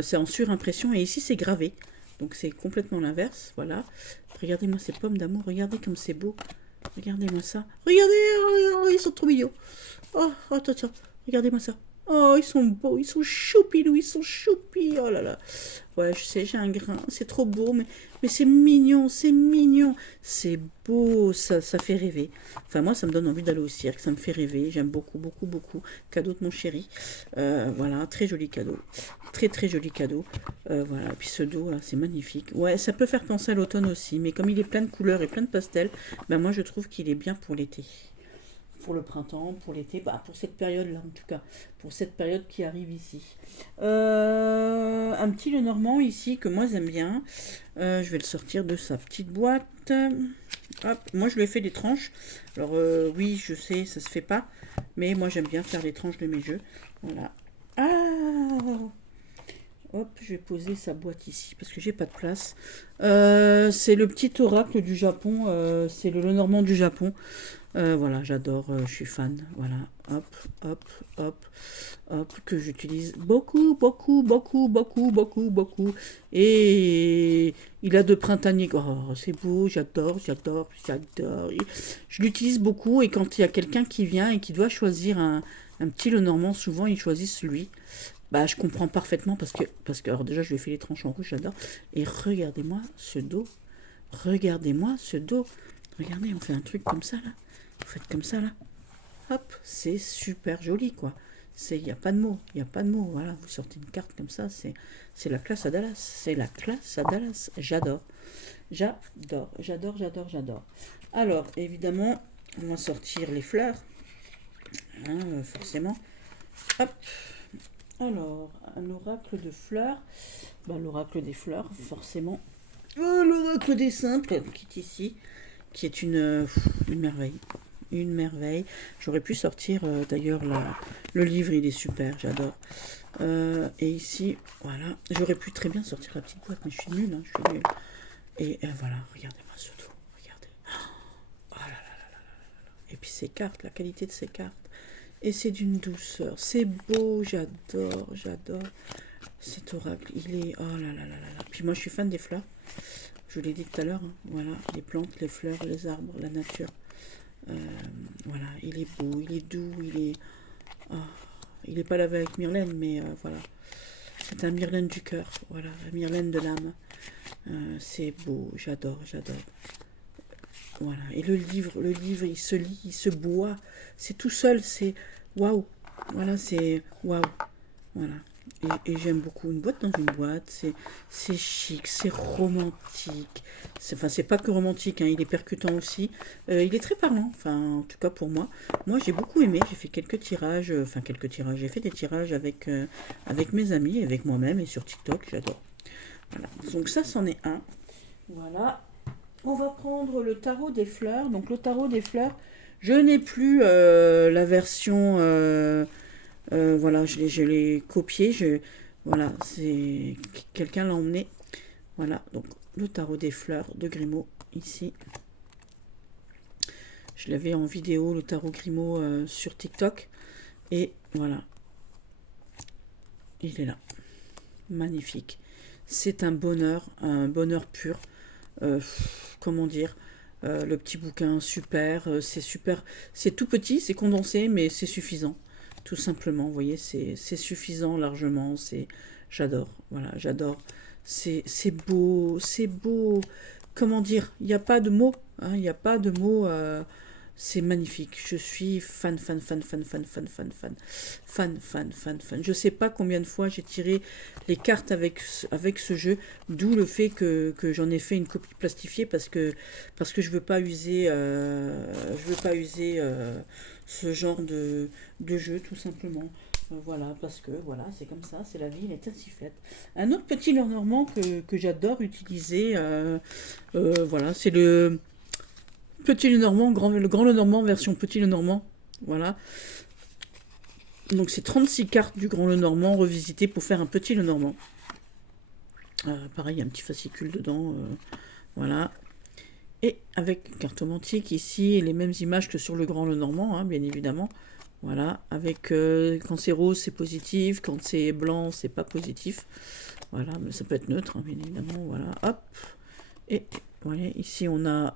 C'est en surimpression. Et ici, c'est gravé. Donc, c'est complètement l'inverse. Voilà. Regardez-moi ces pommes d'amour. Regardez comme c'est beau. Regardez-moi ça. Regardez, oh, ils sont trop mignons. Oh, attends, attends. Regardez-moi ça. Oh, ils sont beaux, ils sont choupis, ils sont choupis. Oh là là. Ouais, je sais, j'ai un grain. C'est trop beau, mais c'est mignon, c'est mignon. C'est beau, ça fait rêver. Enfin, moi, ça me donne envie d'aller au cirque, ça me fait rêver. J'aime beaucoup, beaucoup, beaucoup. Cadeau de mon chéri. Voilà, très joli cadeau. Très, très joli cadeau. Voilà, et puis ce dos, là, c'est magnifique. Ouais, ça peut faire penser à l'automne aussi, mais comme il est plein de couleurs et plein de pastels, ben moi, je trouve qu'il est bien pour l'été. Pour le printemps, pour l'été, bah pour cette période-là en tout cas, pour cette période qui arrive ici. Un petit Lenormand ici que moi j'aime bien. Je vais le sortir de sa petite boîte. Hop, moi je lui ai fait des tranches. Alors oui, je sais, ça se fait pas, mais moi j'aime bien faire les tranches de mes jeux. Voilà. Ah, hop, je vais poser sa boîte ici parce que j'ai pas de place. C'est le petit oracle du Japon. C'est le Lenormand du Japon. Voilà, j'adore, je suis fan. Voilà, hop, hop, hop, hop, que j'utilise beaucoup, beaucoup, beaucoup, beaucoup, beaucoup, beaucoup. Et il a de printanier. Oh, c'est beau, j'adore, j'adore, j'adore. Je l'utilise beaucoup et quand il y a quelqu'un qui vient et qui doit choisir un petit Lenormand, souvent ils choisissent celui. Bah, je comprends parfaitement parce que alors déjà, je lui ai fait les tranches en rouge, j'adore. Et regardez-moi ce dos. Regardez-moi ce dos. Regardez, on fait un truc comme ça, là. Vous faites comme ça, là. Hop, c'est super joli, quoi. Il n'y a pas de mots, il n'y a pas de mots. Voilà, vous sortez une carte comme ça, c'est la classe à Dallas. C'est la classe à Dallas. J'adore. J'adore, j'adore, j'adore, j'adore. Alors, évidemment, on va sortir les fleurs. Hein, forcément. Hop. Alors, un oracle de fleurs. Bah, l'oracle des fleurs, forcément. L'oracle des simples, qui est ici, qui est une merveille. Une merveille. J'aurais pu sortir, d'ailleurs, le livre, il est super, j'adore. Et ici, voilà. J'aurais pu très bien sortir la petite boîte, mais je suis nulle, hein, je suis nulle. Et voilà, regardez-moi ce dos, regardez. Oh là là là là là. Et puis ces cartes, la qualité de ces cartes. Et c'est d'une douceur. C'est beau, j'adore, j'adore. Cet oracle, il est... Oh là là là là là. Puis moi, je suis fan des fleurs. Je vous l'ai dit tout à l'heure. Hein. Voilà, les plantes, les fleurs, les arbres, la nature. Voilà, il est beau, il est doux, il est... Oh, il n'est pas lavé avec Myrlène, mais voilà. C'est un Myrlène du cœur. Voilà, un Myrlène de l'âme. C'est beau, j'adore, j'adore. Voilà, et le livre, il se lit, il se boit. C'est tout seul, c'est waouh. Voilà, c'est waouh. Voilà. Et j'aime beaucoup. Une boîte dans une boîte, c'est chic, c'est romantique. Enfin, c'est pas que romantique, hein, il est percutant aussi. Il est très parlant, enfin, en tout cas pour moi. Moi, j'ai beaucoup aimé. J'ai fait quelques tirages, enfin, quelques tirages. J'ai fait des tirages avec mes amis, avec moi-même et sur TikTok. J'adore. Voilà. Donc, ça, c'en est un. Voilà. On va prendre le tarot des fleurs. Donc, le tarot des fleurs, je n'ai plus la version. Voilà, je l'ai copié. Voilà, c'est quelqu'un l'a emmené. Voilà, donc le tarot des fleurs de Grimaud ici. Je l'avais en vidéo, le tarot Grimaud sur TikTok. Et voilà, il est là. Magnifique. C'est un bonheur pur. Euh, comment dire, le petit bouquin, super. C'est super. C'est tout petit, c'est condensé, mais c'est suffisant. Tout simplement, vous voyez, c'est suffisant largement. J'adore. Voilà, j'adore. C'est beau, c'est beau. Comment dire, il n'y a pas de mots. Hein, il n'y a pas de mots. C'est magnifique. Je suis fan, fan, fan, fan, fan, fan, fan, fan, fan, fan, fan, fan. Je sais pas combien de fois j'ai tiré les cartes avec ce jeu, d'où le fait que j'en ai fait une copie plastifiée parce que je veux pas user ce genre de jeu tout simplement. Voilà, parce que voilà, c'est comme ça, c'est la vie, elle est ainsi faite. Un autre petit lenormand que j'adore utiliser, voilà, c'est le Petit Lenormand, le Grand Lenormand version Petit Lenormand. Voilà. Donc c'est 36 cartes du Grand Lenormand revisitées pour faire un Petit Lenormand. Pareil, il y a un petit fascicule dedans. Voilà. Et avec cartomantique ici, les mêmes images que sur le Grand Lenormand, hein, bien évidemment. Voilà. Avec quand c'est rose, c'est positif. Quand c'est blanc, c'est pas positif. Voilà, mais ça peut être neutre, hein, bien évidemment. Voilà. Hop. Et voilà, ici on a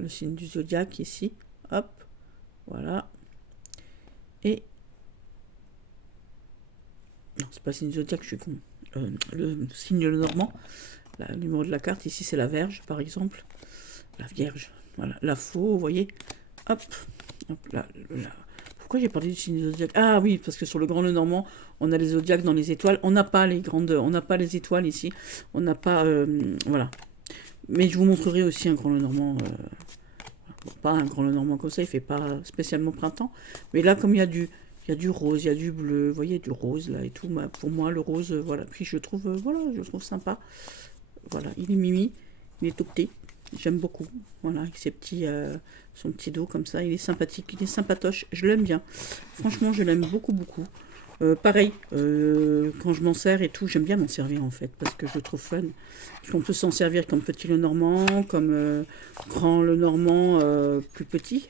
le signe du zodiaque ici. Hop. Voilà. Et non, c'est pas le signe du zodiaque, je suis con. Le signe le normand. Le numéro de la carte ici c'est la Vierge par exemple. La Vierge. Voilà. La faux, vous voyez. Hop. Hop là. Pourquoi j'ai parlé du signe du zodiaque? Ah oui, parce que sur le grand le normand, on a les zodiaques dans les étoiles. On n'a pas on n'a pas les étoiles ici. On n'a pas, voilà. Mais je vous montrerai aussi un grand le normand. Bon, pas un grand le normand comme ça, il fait pas spécialement printemps. Mais là, comme il y a du rose, il y a du bleu, vous voyez, du rose là et tout. Pour moi, le rose, voilà. Puis voilà, je le trouve sympa. Voilà, il est mimi, il est tout petit. J'aime beaucoup. Voilà, avec son petit dos comme ça, il est sympathique, il est sympatoche. Je l'aime bien. Franchement, je l'aime beaucoup, beaucoup. Pareil, quand je m'en sers et tout, j'aime bien m'en servir en fait, parce que je le trouve fun. Parce qu'on peut s'en servir comme petit le normand, comme grand le normand plus petit.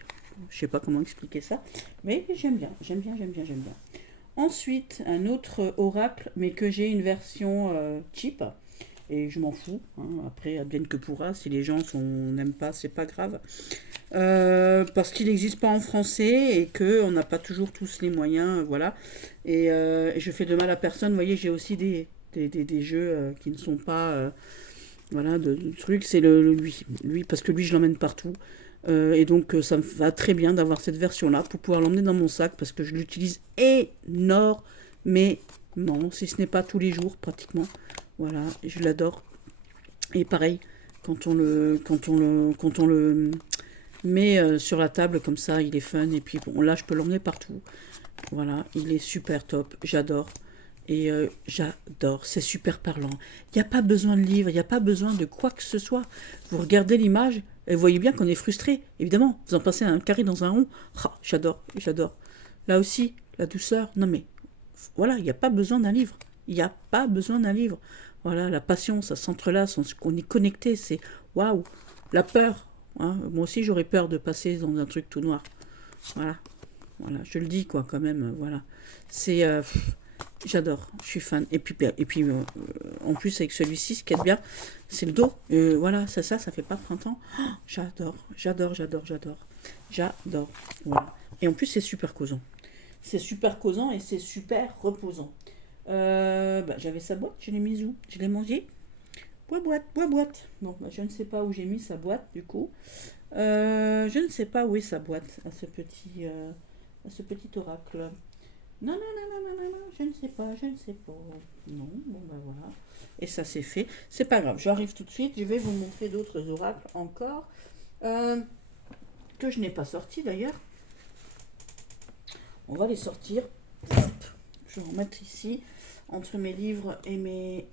Je sais pas comment expliquer ça, mais j'aime bien, j'aime bien, j'aime bien, j'aime bien. Ensuite, un autre oracle, mais que j'ai une version cheap, et je m'en fous. Hein. Après, advienne que pourra, si les gens n'aiment pas, c'est pas grave. Parce qu'il n'existe pas en français et qu'on n'a pas toujours tous les moyens, voilà. Et je fais de mal à personne. Vous voyez, j'ai aussi des jeux qui ne sont pas, voilà, de trucs. C'est lui, parce que lui, je l'emmène partout. Et donc, ça me va très bien d'avoir cette version-là pour pouvoir l'emmener dans mon sac parce que je l'utilise énormément, si ce n'est pas tous les jours pratiquement. Voilà, je l'adore. Et pareil, quand on le met sur la table comme ça, il est fun. Et puis bon, là, je peux l'emmener partout. Voilà, il est super top. J'adore. Et j'adore. C'est super parlant. Il n'y a pas besoin de livre, il n'y a pas besoin de quoi que ce soit. Vous regardez l'image et vous voyez bien qu'on est frustré. Évidemment, vous en passez un carré dans un rond. Oh, j'adore, j'adore. Là aussi, la douceur. Non mais, voilà, il n'y a pas besoin d'un livre. Il n'y a pas besoin d'un livre. Voilà, la passion, ça s'entrelace, on est connecté, c'est waouh. La peur, hein, moi aussi j'aurais peur de passer dans un truc tout noir. Voilà, voilà, je le dis quoi quand même, voilà. C'est, j'adore, je suis fan. Et puis en plus avec celui-ci, ce qui est bien, c'est le dos. Voilà, ça fait pas printemps. Oh, j'adore, j'adore, j'adore, j'adore, j'adore. Voilà. Et en plus c'est super causant. C'est super causant et c'est super reposant. J'avais sa boîte, je l'ai mise où? Je l'ai mangée. Bois boîte, bois boîte. Bon, je ne sais pas où j'ai mis sa boîte du coup. Je ne sais pas où est sa boîte à ce petit oracle. Non, non, non, non, non, non, non, je ne sais pas, je ne sais pas. Non, bon ben voilà. Et ça c'est fait. C'est pas grave, j'arrive tout de suite. Je vais vous montrer d'autres oracles encore. euh, que je n'ai pas sortis d'ailleurs. On va les sortir. Hop, je vais en mettre ici, entre mes livres et mes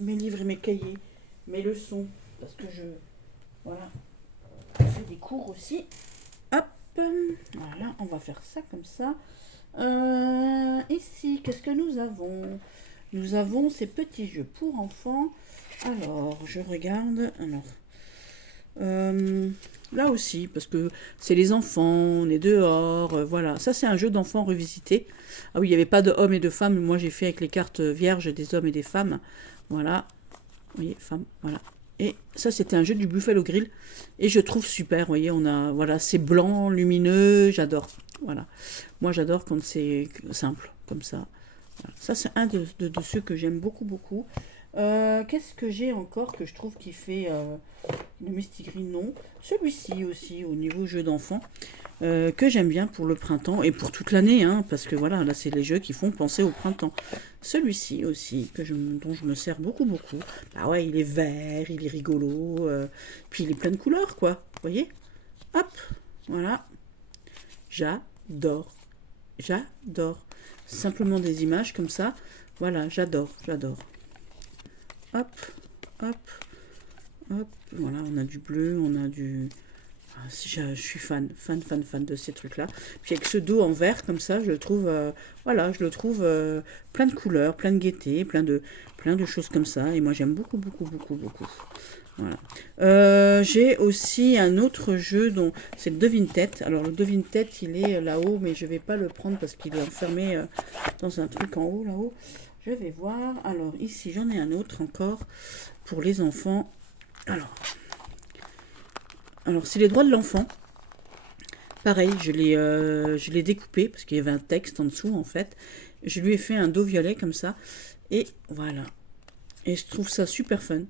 livres et mes cahiers, mes leçons, parce que voilà, je fais des cours aussi. Hop, voilà, on va faire ça comme ça. Ici, qu'est-ce que nous avons? Nous avons ces petits jeux pour enfants. Alors, je regarde. Alors, là aussi, parce que c'est les enfants, on est dehors, voilà. Ça, c'est un jeu d'enfants revisité. Ah oui, il n'y avait pas de hommes et de femmes. Moi, j'ai fait avec les cartes vierges des hommes et des femmes. Voilà. Vous voyez, femmes, voilà. Et ça, c'était un jeu du Buffalo Grill. Et je trouve super, vous voyez, on a, voilà, c'est blanc, lumineux, j'adore. Voilà. Moi, j'adore quand c'est simple, comme ça. Voilà. Ça, c'est un de ceux que j'aime beaucoup, beaucoup. Qu'est-ce que j'ai encore que je trouve qui fait le Mistigris? Non. Celui-ci aussi, au niveau jeu d'enfant, que j'aime bien pour le printemps et pour toute l'année, hein, parce que voilà, là, c'est les jeux qui font penser au printemps. Celui-ci aussi, dont je me sers beaucoup, beaucoup. Bah ouais, il est vert, il est rigolo, puis il est plein de couleurs, quoi. Vous voyez? Hop, voilà. J'adore. J'adore. Simplement des images comme ça. Voilà, j'adore, j'adore. Hop, hop, hop. Voilà, on a du bleu, on a du... Ah, je suis fan de ces trucs-là. Puis avec ce dos en vert comme ça, je le trouve, voilà, je le trouve plein de couleurs, plein de gaieté, plein de choses comme ça. Et moi, j'aime beaucoup, beaucoup, beaucoup, beaucoup. Voilà. J'ai aussi un autre jeu dont c'est le devine-tête. Alors le devine-tête, il est là-haut, mais je vais pas le prendre parce qu'il est enfermé dans un truc en haut, là-haut. Je vais voir. Alors ici, j'en ai un autre encore pour les enfants. Alors c'est les droits de l'enfant. Pareil, je l'ai découpé parce qu'il y avait un texte en dessous en fait. Je lui ai fait un dos violet comme ça. Et voilà. Et je trouve ça super fun.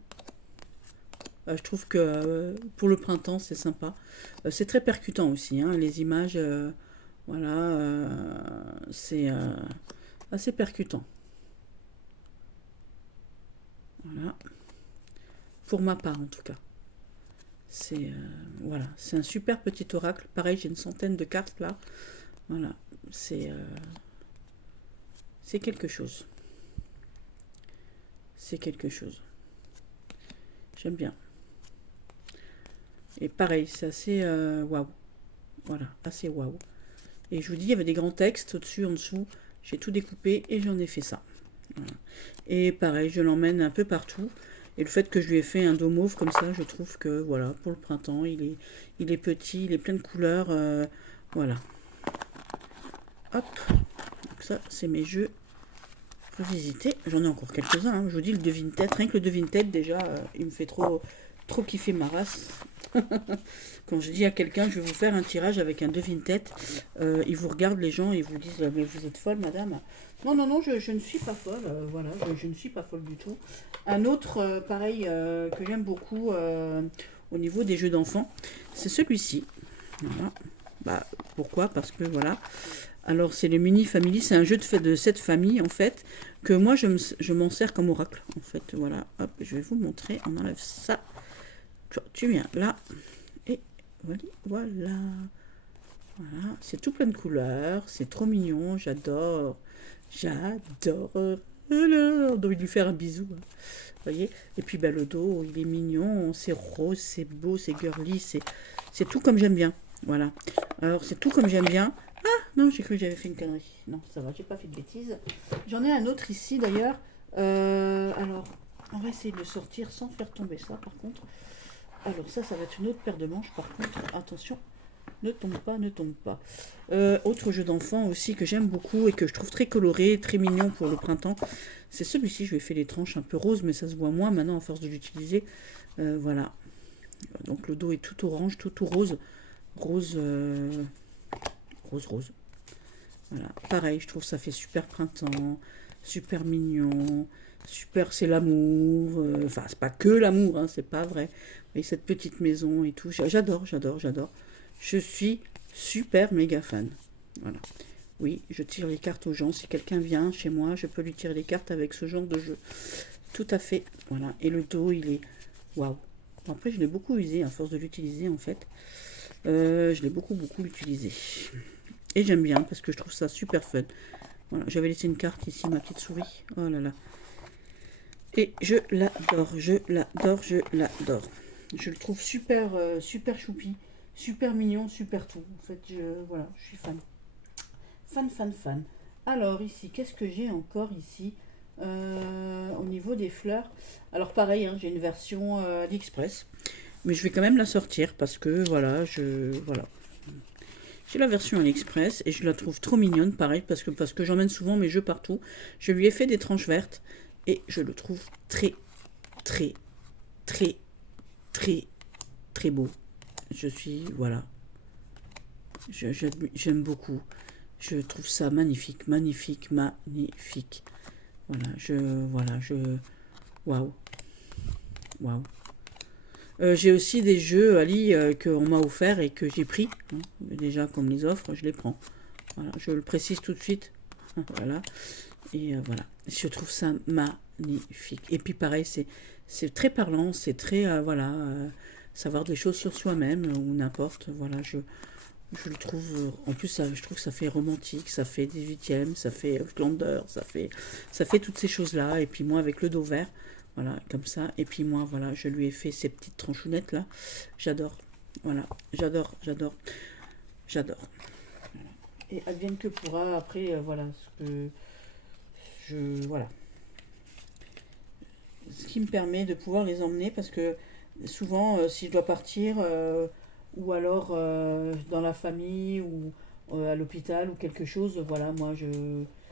Je trouve que pour le printemps, c'est sympa. C'est très percutant aussi, hein, les images. Voilà, c'est assez percutant. Voilà, pour ma part en tout cas. C'est voilà, c'est un super petit oracle. Pareil, j'ai une centaine de cartes là. Voilà, c'est c'est quelque chose. C'est quelque chose. J'aime bien. Et pareil, c'est assez waouh. Voilà, assez waouh. Et je vous dis, il y avait des grands textes au-dessus, en dessous. J'ai tout découpé et j'en ai fait ça. Voilà. Et pareil, je l'emmène un peu partout. Et le fait que je lui ai fait un dos mauve comme ça, je trouve que voilà, pour le printemps, il est petit, il est plein de couleurs. Voilà. Hop. Donc ça, c'est mes jeux revisités. J'en ai encore quelques-uns. Hein. Je vous dis, le devine-tête, rien que le devine-tête, déjà, il me fait trop kiffer ma race. Quand je dis à quelqu'un, je vais vous faire un tirage avec un devine-tête, ils vous regardent les gens et vous disent, mais vous êtes folle, madame. Non, non, non, je ne suis pas folle. Voilà, je ne suis pas folle du tout. Un autre, pareil, que j'aime beaucoup au niveau des jeux d'enfants, c'est celui-ci. Voilà. Bah, pourquoi? Parce que voilà. Alors, c'est le Mini Family, c'est un jeu de cette famille, en fait, que moi, je m'en sers comme oracle, en fait. Voilà, hop, je vais vous montrer. On enlève ça. Tu viens là. Et voilà. Voilà. C'est tout plein de couleurs. C'est trop mignon. J'adore. J'adore. On doit lui faire un bisou. Hein. Vous voyez? Et puis bah, le dos, il est mignon. C'est rose, c'est beau, c'est girly. C'est tout comme j'aime bien. Voilà. Alors, c'est tout comme j'aime bien. Ah, non, j'ai cru que j'avais fait une connerie. Non, ça va, j'ai pas fait de bêtises. J'en ai un autre ici d'ailleurs. Alors, on va essayer de le sortir sans faire tomber ça par contre. Alors ça va être une autre paire de manches par contre. Attention, ne tombe pas, ne tombe pas. Autre jeu d'enfant aussi que j'aime beaucoup et que je trouve très coloré, très mignon pour le printemps. C'est celui-ci, je lui ai fait les tranches un peu roses, mais ça se voit moins maintenant à force de l'utiliser. Voilà. Donc le dos est tout orange, tout rose. Rose, rose. Voilà. Pareil, je trouve ça fait super printemps, super mignon. Super, c'est l'amour. Enfin, c'est pas que l'amour, hein, c'est pas vrai. Et cette petite maison et tout. J'adore. Je suis super méga fan. Voilà. Oui, je tire les cartes aux gens. Si quelqu'un vient chez moi, je peux lui tirer les cartes avec ce genre de jeu. Tout à fait. Voilà. Et le dos, il est... Waouh. Bon, après, je l'ai beaucoup usé, à force de l'utiliser, en fait. Je l'ai beaucoup, beaucoup utilisé. Et j'aime bien, parce que je trouve ça super fun. Voilà. J'avais laissé une carte ici, ma petite souris. Oh là là. Et je l'adore, je l'adore, je l'adore. Je le trouve super, super choupi, super mignon, super tout. En fait, voilà, je suis fan. Fan, fan, fan. Alors ici, qu'est-ce que j'ai encore ici? Au niveau des fleurs. Alors pareil, hein, j'ai une version AliExpress. Mais je vais quand même la sortir parce que voilà, voilà. J'ai la version AliExpress et je la trouve trop mignonne, pareil, parce que j'emmène souvent mes jeux partout. Je lui ai fait des tranches vertes et je le trouve très, très, très, très, très beau. Voilà, j'aime beaucoup. Je trouve ça magnifique, magnifique, magnifique. Waouh, waouh. J'ai aussi des jeux Ali qu'on m'a offert et que j'ai pris. Hein. Déjà, comme les offres, je les prends. Voilà, je le précise tout de suite. Voilà. Et voilà. Je trouve ça magnifique. Et puis pareil, c'est très parlant, c'est très voilà, savoir des choses sur soi-même ou n'importe. Voilà, je le trouve en plus je trouve que ça fait romantique, ça fait 18e, ça fait Outlander, ça fait toutes ces choses-là. Et puis moi avec le dos vert, voilà, comme ça. Et puis moi voilà, je lui ai fait ces petites tranchounettes là. J'adore. Voilà, j'adore, j'adore, j'adore. Et advienne que pourra après voilà ce que voilà, ce qui me permet de pouvoir les emmener parce que souvent si je dois partir ou alors dans la famille ou à l'hôpital ou quelque chose, voilà,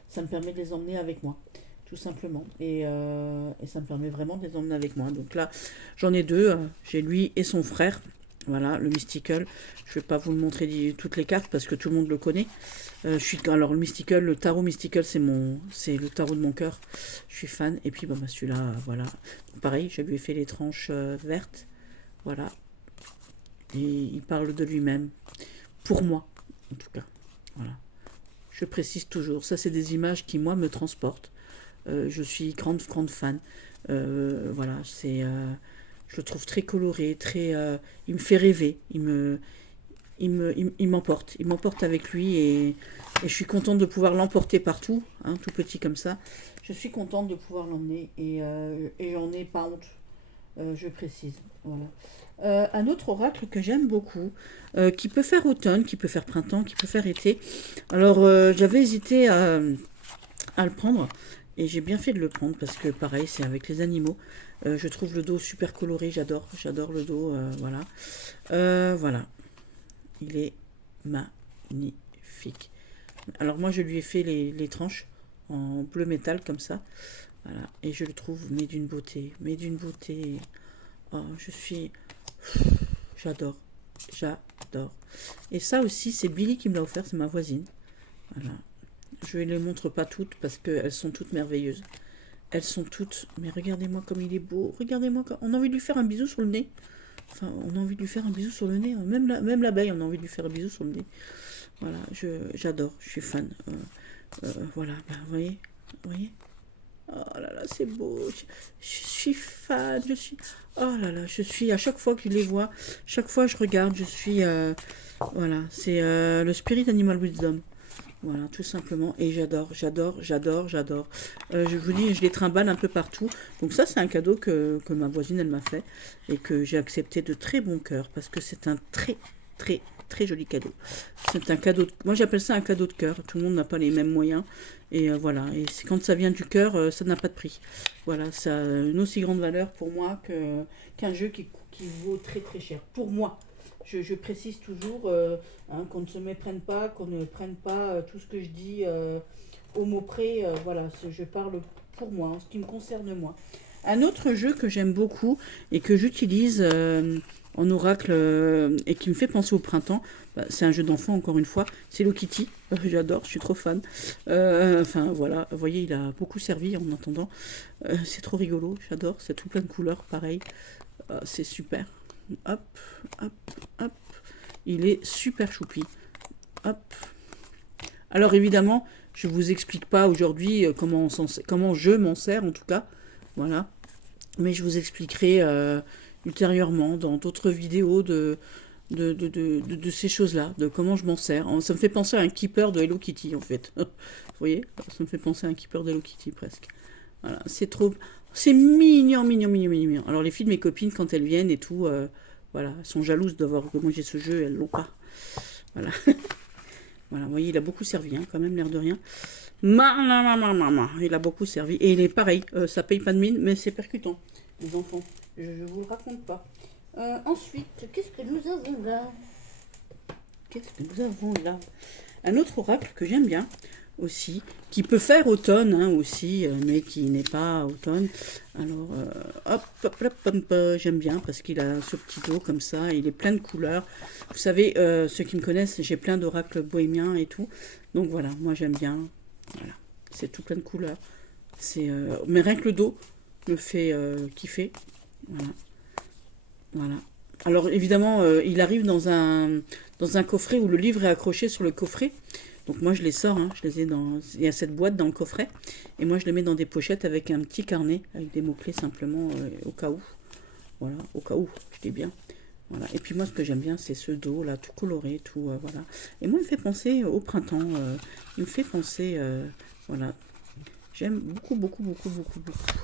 ça me permet de les emmener avec moi tout simplement et ça me permet vraiment de les emmener avec moi. Donc là j'en ai deux, j'ai lui et son frère. Voilà, le Mystical. Je ne vais pas vous le montrer toutes les cartes parce que tout le monde le connaît. Alors le Mystical, le tarot Mystical, c'est le tarot de mon cœur. Je suis fan. Et puis bah, celui-là, voilà. Donc, pareil, je lui ai fait les tranches vertes. Voilà. Et il parle de lui-même. Pour moi, en tout cas. Voilà. Je précise toujours. Ça, c'est des images qui, moi, me transportent. Je suis grande, grande fan. Voilà, je le trouve très coloré, il me fait rêver. Il m'emporte. Il m'emporte avec lui et je suis contente de pouvoir l'emporter partout, hein, tout petit comme ça. Je suis contente de pouvoir l'emmener et j'en ai pas honte, je précise. Voilà. Un autre oracle que j'aime beaucoup, qui peut faire automne, qui peut faire printemps, qui peut faire été. Alors j'avais hésité à le prendre et j'ai bien fait de le prendre parce que pareil, c'est avec les animaux. Je trouve le dos super coloré, j'adore le dos, voilà. Voilà. Il est magnifique. Alors moi je lui ai fait les tranches en bleu métal comme ça. Voilà. Et je le trouve mais d'une beauté. Mais d'une beauté. Oh, J'adore. J'adore. Et ça aussi c'est Billy qui me l'a offert, c'est ma voisine. Voilà. Je ne les montre pas toutes parce qu'elles sont toutes merveilleuses. Elles sont toutes... Mais regardez-moi comme il est beau. Regardez-moi comme... On a envie de lui faire un bisou sur le nez. Enfin, on a envie de lui faire un bisou sur le nez. Même l'abeille, on a envie de lui faire un bisou sur le nez. Voilà, j'adore, je suis fan. Voilà, bah, vous voyez. Oh là là, c'est beau. Je suis fan. Oh là là, à chaque fois que je les vois, chaque fois que je regarde, voilà, c'est le Spirit Animal Wisdom. Voilà, tout simplement. Et j'adore. Je vous dis, je les trimballe un peu partout. Donc ça, c'est un cadeau que ma voisine, elle m'a fait. Et que j'ai accepté de très bon cœur. Parce que c'est un très, très, très joli cadeau. C'est un cadeau... Moi, j'appelle ça un cadeau de cœur. Tout le monde n'a pas les mêmes moyens. Et voilà. Et quand ça vient du cœur, ça n'a pas de prix. Voilà, ça a une aussi grande valeur pour moi qu'un jeu qui vaut très, très cher. Pour moi. Je précise toujours hein, qu'on ne se méprenne pas, qu'on ne prenne pas tout ce que je dis au mot près. Voilà, je parle pour moi, en ce qui me concerne moi. Un autre jeu que j'aime beaucoup et que j'utilise en oracle et qui me fait penser au printemps, bah, c'est un jeu d'enfant encore une fois, c'est Hello Kitty. J'adore, je suis trop fan. Enfin voilà, vous voyez, il a beaucoup servi en attendant. C'est trop rigolo, j'adore, c'est tout plein de couleurs, pareil. C'est super. Hop, hop, hop. Il est super choupi. Hop. Alors évidemment, je vous explique pas aujourd'hui comment je m'en sers en tout cas. Voilà. Mais je vous expliquerai ultérieurement dans d'autres vidéos de ces choses-là, de comment je m'en sers. Ça me fait penser à un keeper de Hello Kitty en fait. Vous voyez, ça me fait penser à un keeper d'Hello Kitty presque. Voilà, c'est trop... C'est mignon, mignon, mignon, mignon, mignon. Alors les filles de mes copines, quand elles viennent et tout, voilà, elles sont jalouses d'avoir que moi j'ai ce jeu, elles l'ont pas. Voilà. Voilà, vous voyez, il a beaucoup servi, hein, quand même, l'air de rien. Il a beaucoup servi. Et il est pareil, ça paye pas de mine, mais c'est percutant, les enfants. Je vous le raconte pas. Ensuite, qu'est-ce que nous avons là? Qu'est-ce que nous avons là? Un autre oracle que j'aime bien aussi, qui peut faire automne hein, aussi, mais qui n'est pas automne. Alors, j'aime bien parce qu'il a ce petit dos comme ça, il est plein de couleurs. Vous savez, ceux qui me connaissent, j'ai plein d'oracles bohémiens et tout. Donc voilà, moi j'aime bien. Voilà, c'est tout plein de couleurs. Mais rien que le dos me fait kiffer. Voilà. Voilà. Alors évidemment, il arrive dans un coffret où le livre est accroché sur le coffret. Donc moi je les sors, hein, je les ai dans... Il y a cette boîte dans le coffret. Et moi je les mets dans des pochettes avec un petit carnet, avec des mots-clés simplement, au cas où. Voilà, au cas où, je dis bien. Voilà. Et puis moi ce que j'aime bien c'est ce dos là, tout coloré, tout, voilà. Et moi il me fait penser au printemps, il me fait penser, voilà. J'aime beaucoup, beaucoup, beaucoup, beaucoup, beaucoup.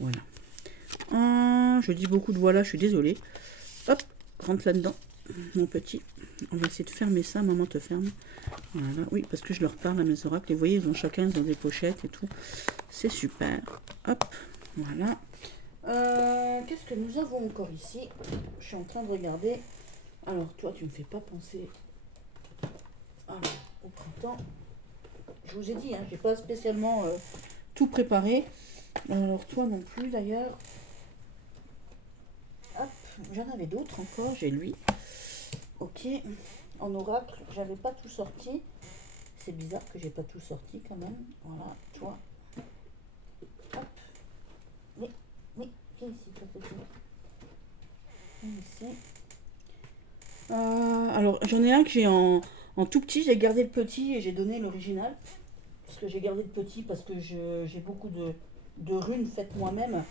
Voilà. Je dis beaucoup de voilà, je suis désolée. Hop, rentre là-dedans, mon petit. On va essayer de fermer ça, maman te ferme. Voilà, oui, parce que je leur parle à mes oracles. Et vous voyez, ils ont chacun dans des pochettes et tout. C'est super. Hop, voilà. Qu'est-ce que nous avons encore ici? Je suis en train de regarder. Alors, toi, tu me fais pas penser au printemps. Je vous ai dit, hein, j'ai pas spécialement tout préparé. Alors, toi non plus, d'ailleurs. Hop, j'en avais d'autres encore. J'ai lui. Ok, en oracle, j'avais pas tout sorti. C'est bizarre que j'ai pas tout sorti quand même. Voilà, toi. Hop. Oui, viens ici, toi, petit. Viens ici. Alors, j'en ai un que j'ai en tout petit. J'ai gardé le petit et j'ai donné l'original. Parce que j'ai gardé le petit parce que j'ai beaucoup de runes faites moi-même.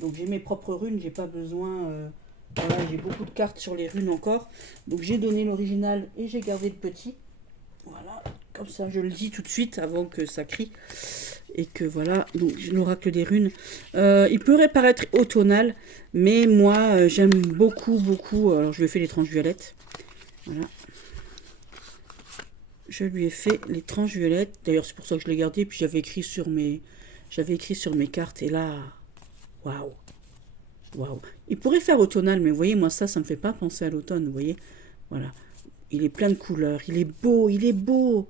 Donc j'ai mes propres runes, j'ai pas besoin... Voilà, j'ai beaucoup de cartes sur les runes encore. Donc j'ai donné l'original et j'ai gardé le petit. Voilà, comme ça je le dis tout de suite avant que ça crie. Et que voilà, donc l'oracle des runes. Il pourrait paraître automnal, mais moi j'aime beaucoup, beaucoup. Alors je lui ai fait les tranches violettes. Voilà. Je lui ai fait les tranches violettes. D'ailleurs c'est pour ça que je l'ai gardé. Puis j'avais écrit sur mes cartes. Et là, waouh. Waouh. Il pourrait faire automnal, mais vous voyez, moi, ça me fait pas penser à l'automne, vous voyez. Voilà. Il est plein de couleurs. Il est beau, il est beau.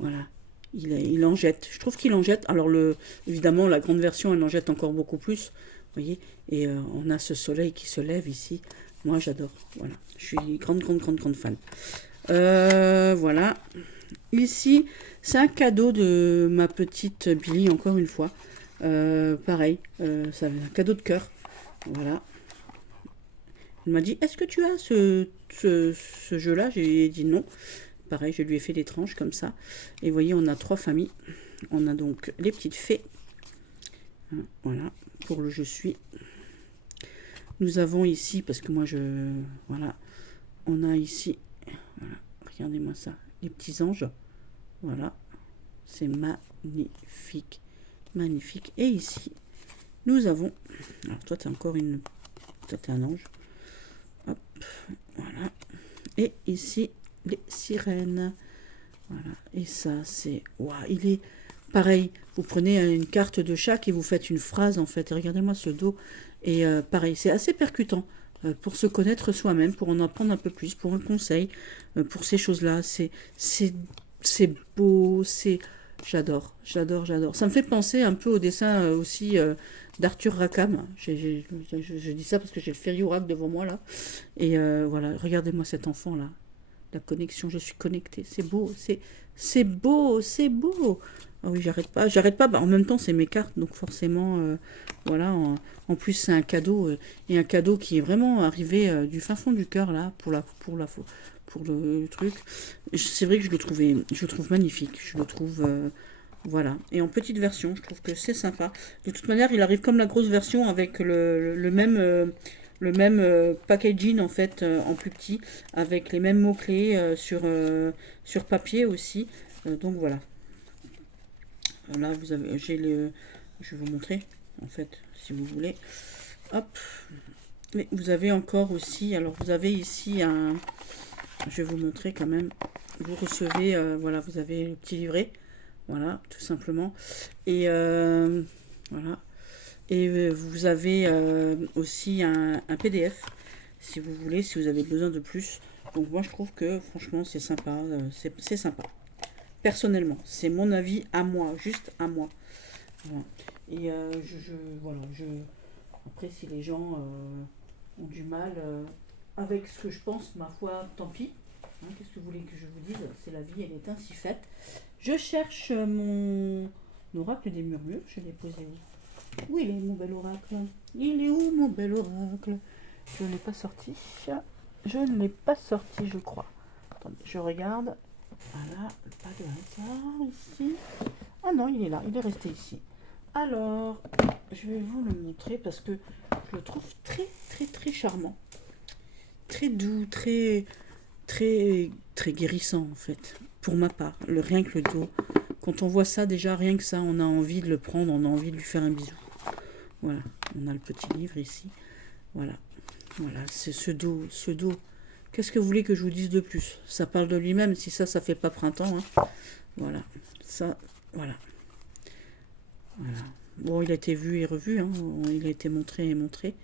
Voilà. Il en jette. Je trouve qu'il en jette. Alors, évidemment, la grande version, elle en jette encore beaucoup plus. Vous voyez. Et on a ce soleil qui se lève ici. Moi, j'adore. Voilà. Je suis grande, grande, grande, grande fan. Voilà. Ici, c'est un cadeau de ma petite Billy, encore une fois. Pareil. C'est un cadeau de cœur. Voilà. Elle m'a dit, est-ce que tu as ce jeu-là? J'ai dit non. Pareil, je lui ai fait des tranches comme ça. Et vous voyez, on a 3 familles. On a donc les petites fées. Voilà, pour le je suis. Nous avons ici, parce que moi voilà. On a ici, voilà, regardez-moi ça, les petits anges. Voilà. C'est magnifique. Magnifique. Et ici, nous avons... Alors toi, tu es encore une... Toi, tu es un ange. Hop, voilà. Et ici, les sirènes. Voilà. Et ça, c'est... Waouh, il est... Pareil, vous prenez une carte de chaque et vous faites une phrase, en fait. Et regardez-moi ce dos. Et pareil, c'est assez percutant. Pour se connaître soi-même, pour en apprendre un peu plus, pour un conseil, pour ces choses-là. C'est beau, c'est... J'adore, j'adore, j'adore. Ça me fait penser un peu au dessin aussi d'Arthur Rackham. Je dis ça parce que j'ai le Fairy-Oracle devant moi là. Et voilà, regardez-moi cet enfant là. La connexion, je suis connectée. C'est beau, c'est beau, c'est beau. Ah oui, j'arrête pas. Bah, en même temps, c'est mes cartes, donc forcément, voilà. En plus, c'est un cadeau et un cadeau qui est vraiment arrivé du fin fond du cœur là pour pour le truc. C'est vrai que je le trouve magnifique. Je le trouve, voilà. Et en petite version, je trouve que c'est sympa. De toute manière, il arrive comme la grosse version avec le même packaging en fait, en plus petit, avec les mêmes mots-clés sur papier aussi. Donc voilà. Là, vous avez, je vais vous montrer en fait, si vous voulez. Hop. Mais vous avez encore aussi, alors vous avez ici un, je vais vous montrer quand même. Vous recevez, voilà, vous avez le petit livret, voilà, tout simplement. Et voilà. Et vous avez aussi un PDF, si vous voulez, si vous avez besoin de plus. Donc moi, je trouve que franchement, c'est sympa, c'est sympa. Personnellement, c'est mon avis à moi, juste à moi. Voilà. Et voilà, après, si les gens ont du mal avec ce que je pense, ma foi, tant pis. Hein, qu'est-ce que vous voulez que je vous dise? C'est la vie, elle est ainsi faite. Je cherche mon oracle des murmures. Je l'ai posé où? Où il est, mon bel oracle? Il est où, mon bel oracle? Je ne l'ai pas sorti. Je ne l'ai pas sorti, je crois. Attendez, je regarde. Voilà, pas de hasard ici. Ah non, il est là, il est resté ici. Alors, je vais vous le montrer parce que je le trouve très, très, très charmant. Très doux, très, très, très guérissant en fait. Pour ma part, rien que le dos. Quand on voit ça, déjà, rien que ça, on a envie de le prendre, on a envie de lui faire un bisou. Voilà, on a le petit livre ici. Voilà, voilà, c'est ce dos, ce dos. Qu'est-ce que vous voulez que je vous dise de plus? Ça parle de lui-même, si ça fait pas printemps. Hein. Voilà, ça, voilà. Voilà. Bon, il a été vu et revu, hein. Il a été montré et montré.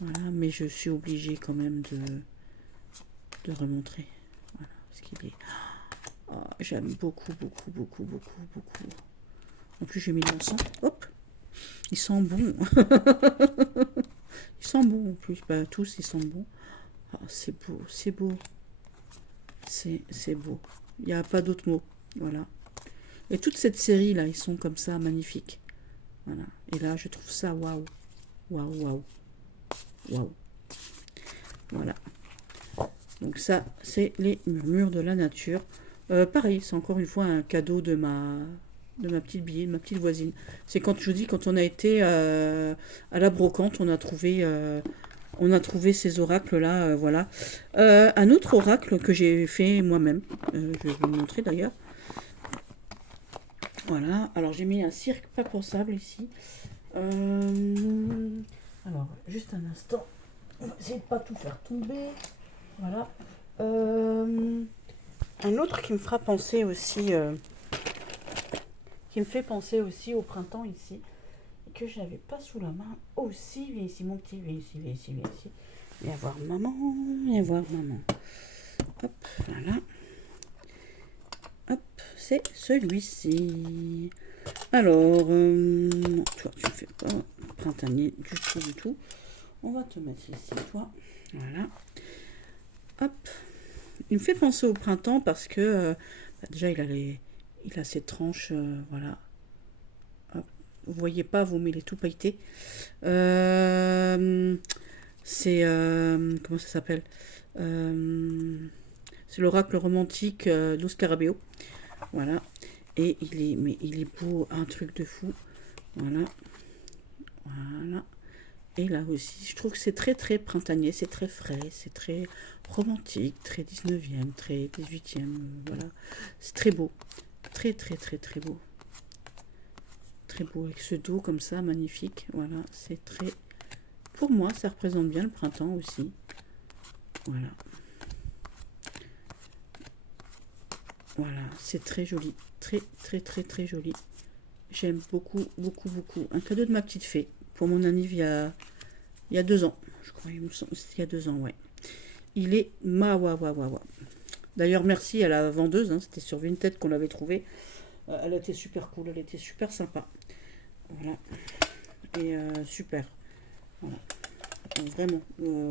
Voilà, mais je suis obligée quand même de remontrer. Voilà, parce qu'il est... Oh, j'aime beaucoup, beaucoup, beaucoup, beaucoup, beaucoup. En plus, j'ai mis de l'encens. Hop, il sent bon. Il sent bon en plus. Bah, tous, ils sentent bon. Oh, c'est beau, c'est beau. C'est beau. Il n'y a pas d'autre mot. Voilà. Et toute cette série là, ils sont comme ça, magnifiques. Voilà. Et là, je trouve ça waouh. Waouh, waouh. Waouh. Voilà. Donc ça, c'est les murmures de la nature. Pareil, c'est encore une fois un cadeau de ma petite bille, de ma petite voisine. C'est quand je vous dis, quand on a été à la brocante, on a trouvé ces oracles là, voilà. Un autre oracle que j'ai fait moi-même, je vais vous le montrer d'ailleurs. Voilà, alors j'ai mis un cirque pas pensable ici. Alors, juste un instant, on va essayer de pas tout faire tomber. Voilà. Un autre qui me fera penser aussi, qui me fait penser aussi au printemps ici, que je n'avais pas sous la main aussi. Viens ici, mon petit, viens ici, viens ici, viens ici. Viens voir maman, viens voir maman. Hop, voilà. Hop, c'est celui-ci. Alors, toi, tu ne fais pas printanier du tout, du tout. On va te mettre ici, toi. Voilà. Hop. Il me fait penser au printemps parce que déjà il a ses tranches, voilà. Hop. Vous voyez pas, vous, mais il est tout pailleté. C'est comment ça s'appelle? C'est l'oracle romantique Los Scarabeo. Voilà. Et il est beau, un truc de fou. Voilà. Voilà. Et là aussi, je trouve que c'est très très printanier, c'est très frais, c'est très romantique, très 19e, très 18e, voilà. C'est très beau, très très très très beau. Très beau, avec ce dos comme ça, magnifique, voilà, c'est très... Pour moi, ça représente bien le printemps aussi. Voilà. Voilà, c'est très joli, très très très très joli. J'aime beaucoup, beaucoup, beaucoup. Un cadeau de ma petite fée, pour mon anniversaire il y a 2 ans, je crois, il y a 2 ans, ouais. Il est waouh. D'ailleurs, merci à la vendeuse, hein, c'était sur Vinted qu'on l'avait trouvé. Elle était super cool, elle était super sympa. Voilà. Et super. Voilà. Vraiment,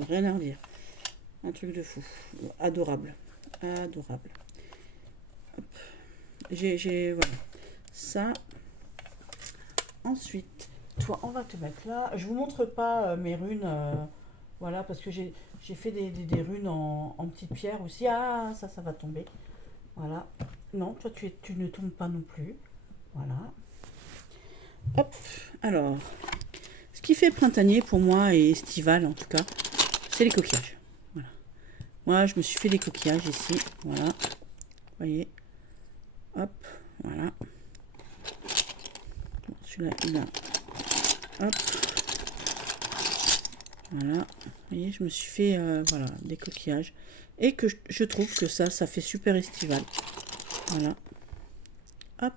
rien à redire. Un truc de fou. Adorable. Adorable. Hop. Voilà. Ça. Ensuite, toi, on va te mettre là. Je vous montre pas mes runes. Voilà, parce que j'ai fait des runes en petites pierres aussi. Ah, ça va tomber. Voilà. Non, toi, tu ne tombes pas non plus. Voilà. Hop. Alors, ce qui fait printanier pour moi et estival en tout cas, c'est les coquillages. Voilà. Moi, je me suis fait des coquillages ici. Voilà. Vous voyez. Hop. Voilà. Bon, celui-là, il a. Hop. Voilà. Vous voyez, je me suis fait voilà, des coquillages. Et que je trouve que ça fait super estival. Voilà. Hop.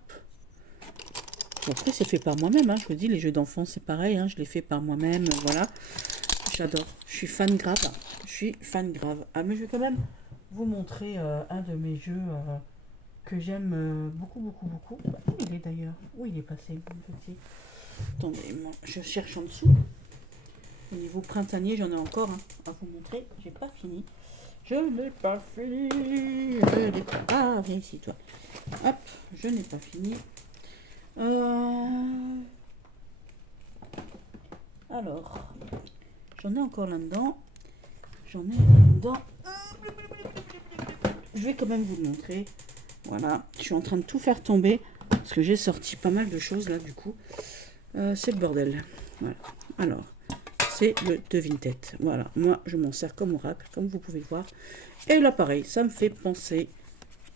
Bon, après, c'est fait par moi-même. Hein. Je vous dis, les jeux d'enfants, c'est pareil. Hein. Je les fais par moi-même. Voilà. J'adore. Je suis fan grave. Je suis fan grave. Ah, mais je vais quand même vous montrer un de mes jeux que j'aime beaucoup, beaucoup, beaucoup. Où il est d'ailleurs? Où il est passé, mon petit? Attendez, moi, je cherche en dessous. Au niveau printanier, j'en ai encore à vous montrer. J'ai pas fini. Je n'ai pas fini. Je n'ai pas... Ah, viens ici, toi. Hop, je n'ai pas fini. Alors, j'en ai encore là-dedans. J'en ai là-dedans. Je vais quand même vous le montrer. Voilà, je suis en train de tout faire tomber. Parce que j'ai sorti pas mal de choses là, du coup. C'est le bordel. Voilà. Alors, c'est le devine-tête. Voilà, moi, je m'en sers comme oracle, comme vous pouvez le voir. Et là, pareil, ça me fait penser,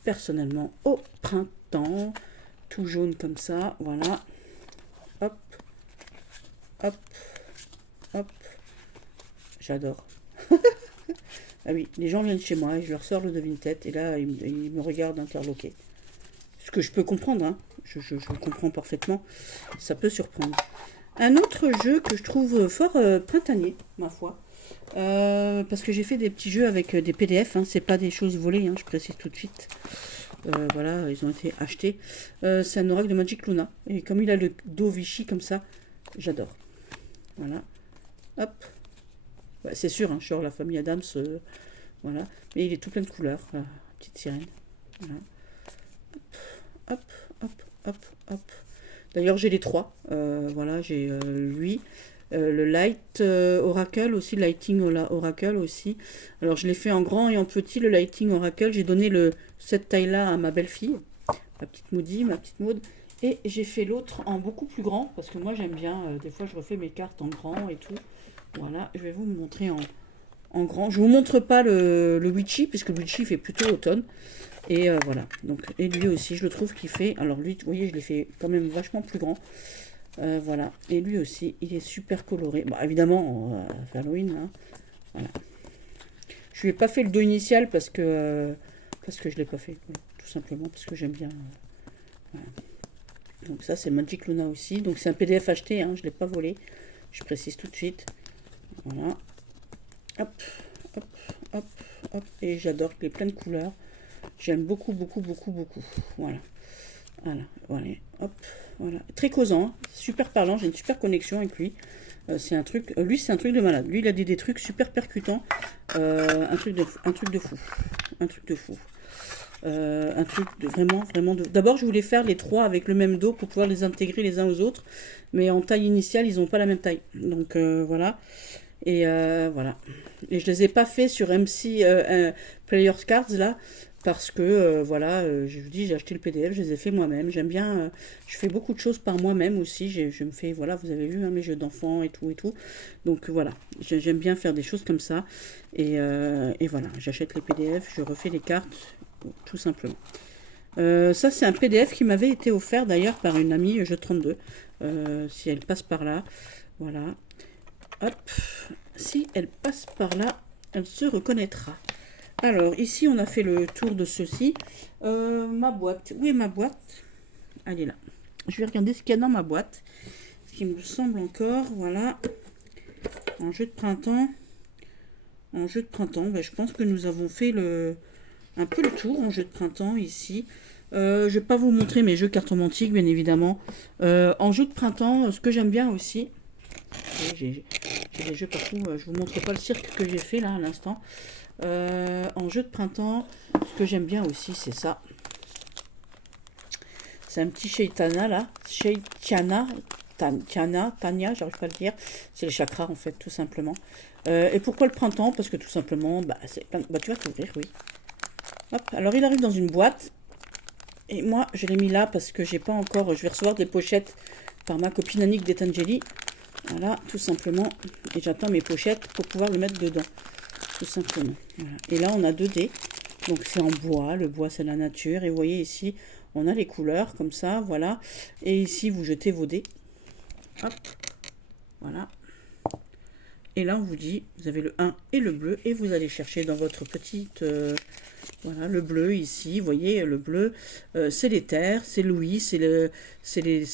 personnellement, au printemps. Tout jaune comme ça, voilà. Hop, hop, hop. J'adore. Ah oui, les gens viennent chez moi et je leur sors le devine-tête et là, ils me regardent interloqués. Ce que je peux comprendre, hein. Je comprends parfaitement. Ça peut surprendre. Un autre jeu que je trouve fort printanier, ma foi. Parce que j'ai fait des petits jeux avec des PDF, hein. C'est pas des choses volées, hein, je précise tout de suite. Voilà, ils ont été achetés. C'est un oracle de Magic Luna. Et comme il a le dos Vichy comme ça, j'adore. Voilà. Hop. Ouais, c'est sûr, hein, je sors la famille Adams. Voilà. Mais il est tout plein de couleurs. Petite sirène. Voilà. Hop, hop, hop, hop. D'ailleurs, j'ai les trois. Voilà, j'ai lui. Le Light Oracle aussi, Lighting Oracle aussi. Alors je l'ai fait en grand et en petit, le Lighting Oracle. J'ai donné cette taille-là à ma belle-fille, ma petite Maudie, ma petite Maude. Et j'ai fait l'autre en beaucoup plus grand, parce que moi j'aime bien, des fois je refais mes cartes en grand et tout. Voilà, je vais vous montrer en grand. Je ne vous montre pas le Witchy, puisque le Witchy fait plutôt automne. Et voilà, donc, et lui aussi, je le trouve qu'il fait, alors lui, vous voyez, je l'ai fait quand même vachement plus grand. Voilà, et lui aussi, il est super coloré. Bon, évidemment, Halloween, hein. Voilà. Je lui ai pas fait le dos initial parce que je l'ai pas fait, tout simplement parce que j'aime bien. Voilà. Donc ça, c'est Magic Luna aussi. Donc c'est un PDF acheté, hein, je l'ai pas volé. Je précise tout de suite. Voilà. Hop, hop, hop, hop. Et j'adore, il est plein de couleurs. J'aime beaucoup, beaucoup, beaucoup, beaucoup. Voilà. Voilà, voilà, hop, voilà. Très causant, hein. Super parlant, j'ai une super connexion avec lui. C'est un truc, lui c'est un truc de malade. Lui il a des trucs super percutants. Un truc de fou. Un truc de fou. Un truc de vraiment, vraiment de... D'abord je voulais faire les trois avec le même dos pour pouvoir les intégrer les uns aux autres. Mais en taille initiale, ils n'ont pas la même taille. Donc voilà. Et voilà. Et je les ai pas fait sur MC Players Cards là. Parce que, voilà, je vous dis, j'ai acheté le PDF, je les ai fait moi-même. J'aime bien, je fais beaucoup de choses par moi-même aussi. Je me fais, voilà, vous avez vu, hein, mes jeux d'enfants et tout et tout. Donc, voilà, j'aime bien faire des choses comme ça. Et voilà, j'achète les PDF, je refais les cartes, tout simplement. Ça, c'est un PDF qui m'avait été offert d'ailleurs par une amie, Jeu 32. Si elle passe par là, voilà. Hop, si elle passe par là, elle se reconnaîtra. Alors, ici, on a fait le tour de ceci. Ma boîte. Où est ma boîte? Elle est là. Je vais regarder ce qu'il y a dans ma boîte. Ce qui me semble encore, voilà. En jeu de printemps. En jeu de printemps, ben, je pense que nous avons fait un peu le tour en jeu de printemps ici. Je ne vais pas vous montrer mes jeux cartomantiques, bien évidemment. En jeu de printemps, ce que j'aime bien aussi. J'ai des jeux partout. Je vous montre pas le cirque que j'ai fait là à l'instant. En jeu de printemps, ce que j'aime bien aussi, c'est ça. C'est un petit Shaitana là. Tania, j'arrive pas à le dire. C'est les chakras en fait, tout simplement. Et pourquoi le printemps? Parce que tout simplement, bah, tu vas t'ouvrir, oui. Hop, alors il arrive dans une boîte. Et moi, je l'ai mis là parce que j'ai pas encore... Je vais recevoir des pochettes par ma copine Annick d'Etangeli. Voilà, tout simplement. Et j'attends mes pochettes pour pouvoir le mettre dedans. Tout simplement. Voilà. Et là, on a 2 dés. Donc c'est en bois. Le bois, c'est la nature. Et vous voyez ici, on a les couleurs comme ça. Voilà. Et ici, vous jetez vos dés. Hop. Voilà. Et là, on vous dit, vous avez le 1 et le bleu. Et vous allez chercher dans votre petite... voilà, le bleu ici, vous voyez, le bleu, c'est l'éther, c'est l'ouïe, c'est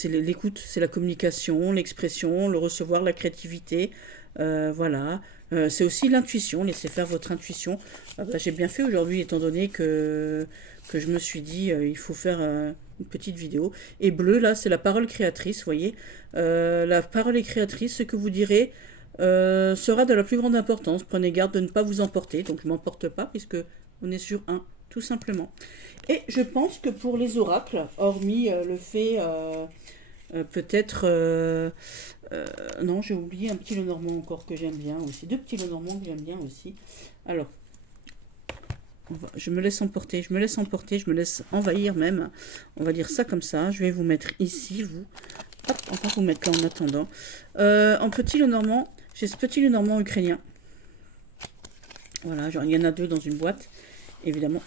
l'écoute, c'est la communication, l'expression, le recevoir, la créativité, voilà. C'est aussi l'intuition, laissez faire votre intuition. Bah, j'ai bien fait aujourd'hui, étant donné que je me suis dit, il faut faire une petite vidéo. Et bleu, là, c'est la parole créatrice, vous voyez. La parole est créatrice, ce que vous direz sera de la plus grande importance. Prenez garde de ne pas vous emporter, donc je ne m'emporte pas, puisque on est sur 1, tout simplement. Et je pense que pour les oracles, hormis le fait, peut-être... non, j'ai oublié un petit Lenormand encore que j'aime bien aussi. 2 petits Lenormands que j'aime bien aussi. Alors, je me laisse emporter, je me laisse envahir même. On va dire ça comme ça. Je vais vous mettre ici, vous. Hop, on va vous mettre là en attendant. En petit Lenormand, j'ai ce petit Lenormand ukrainien. Voilà, genre, il y en a 2 dans une boîte, évidemment.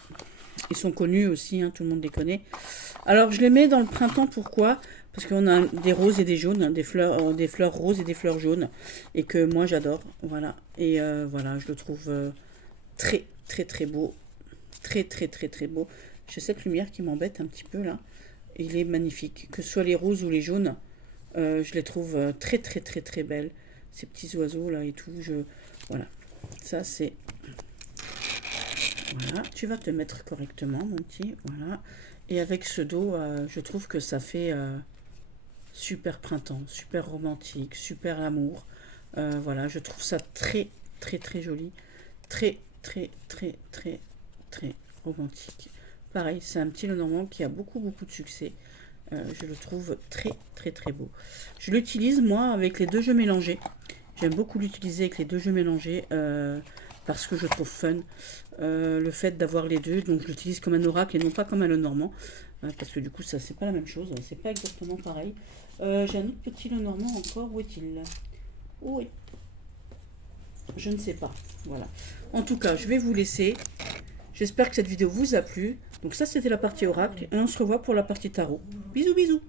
Ils sont connus aussi, hein, tout le monde les connaît. Alors, je les mets dans le printemps, pourquoi? Parce qu'on a des roses et des jaunes, hein, des fleurs roses et des fleurs jaunes, et que moi, j'adore, voilà. Et voilà, je le trouve très, très, très beau. Très, très, très, très beau. J'ai cette lumière qui m'embête un petit peu, là. Il est magnifique. Que ce soit les roses ou les jaunes, je les trouve très, très, très, très belles. Ces petits oiseaux, là, et tout, voilà. Ça, c'est... Voilà, tu vas te mettre correctement, mon petit. Voilà. Et avec ce dos, je trouve que ça fait super printemps, super romantique, super amour. Voilà, je trouve ça très, très, très joli. Très, très, très, très, très romantique. Pareil, c'est un petit Lenormand qui a beaucoup, beaucoup de succès. Je le trouve très, très, très beau. Je l'utilise, moi, avec les 2 jeux mélangés. J'aime beaucoup l'utiliser avec les 2 jeux mélangés. Parce que je trouve fun le fait d'avoir les 2, donc je l'utilise comme un oracle et non pas comme un Lenormand, parce que du coup ça c'est pas la même chose, c'est pas exactement pareil. J'ai un autre petit Lenormand encore, où est-il? Où est... Je ne sais pas, voilà. En tout cas, je vais vous laisser, j'espère que cette vidéo vous a plu, donc ça c'était la partie oracle, et on se revoit pour la partie tarot. Bisous bisous.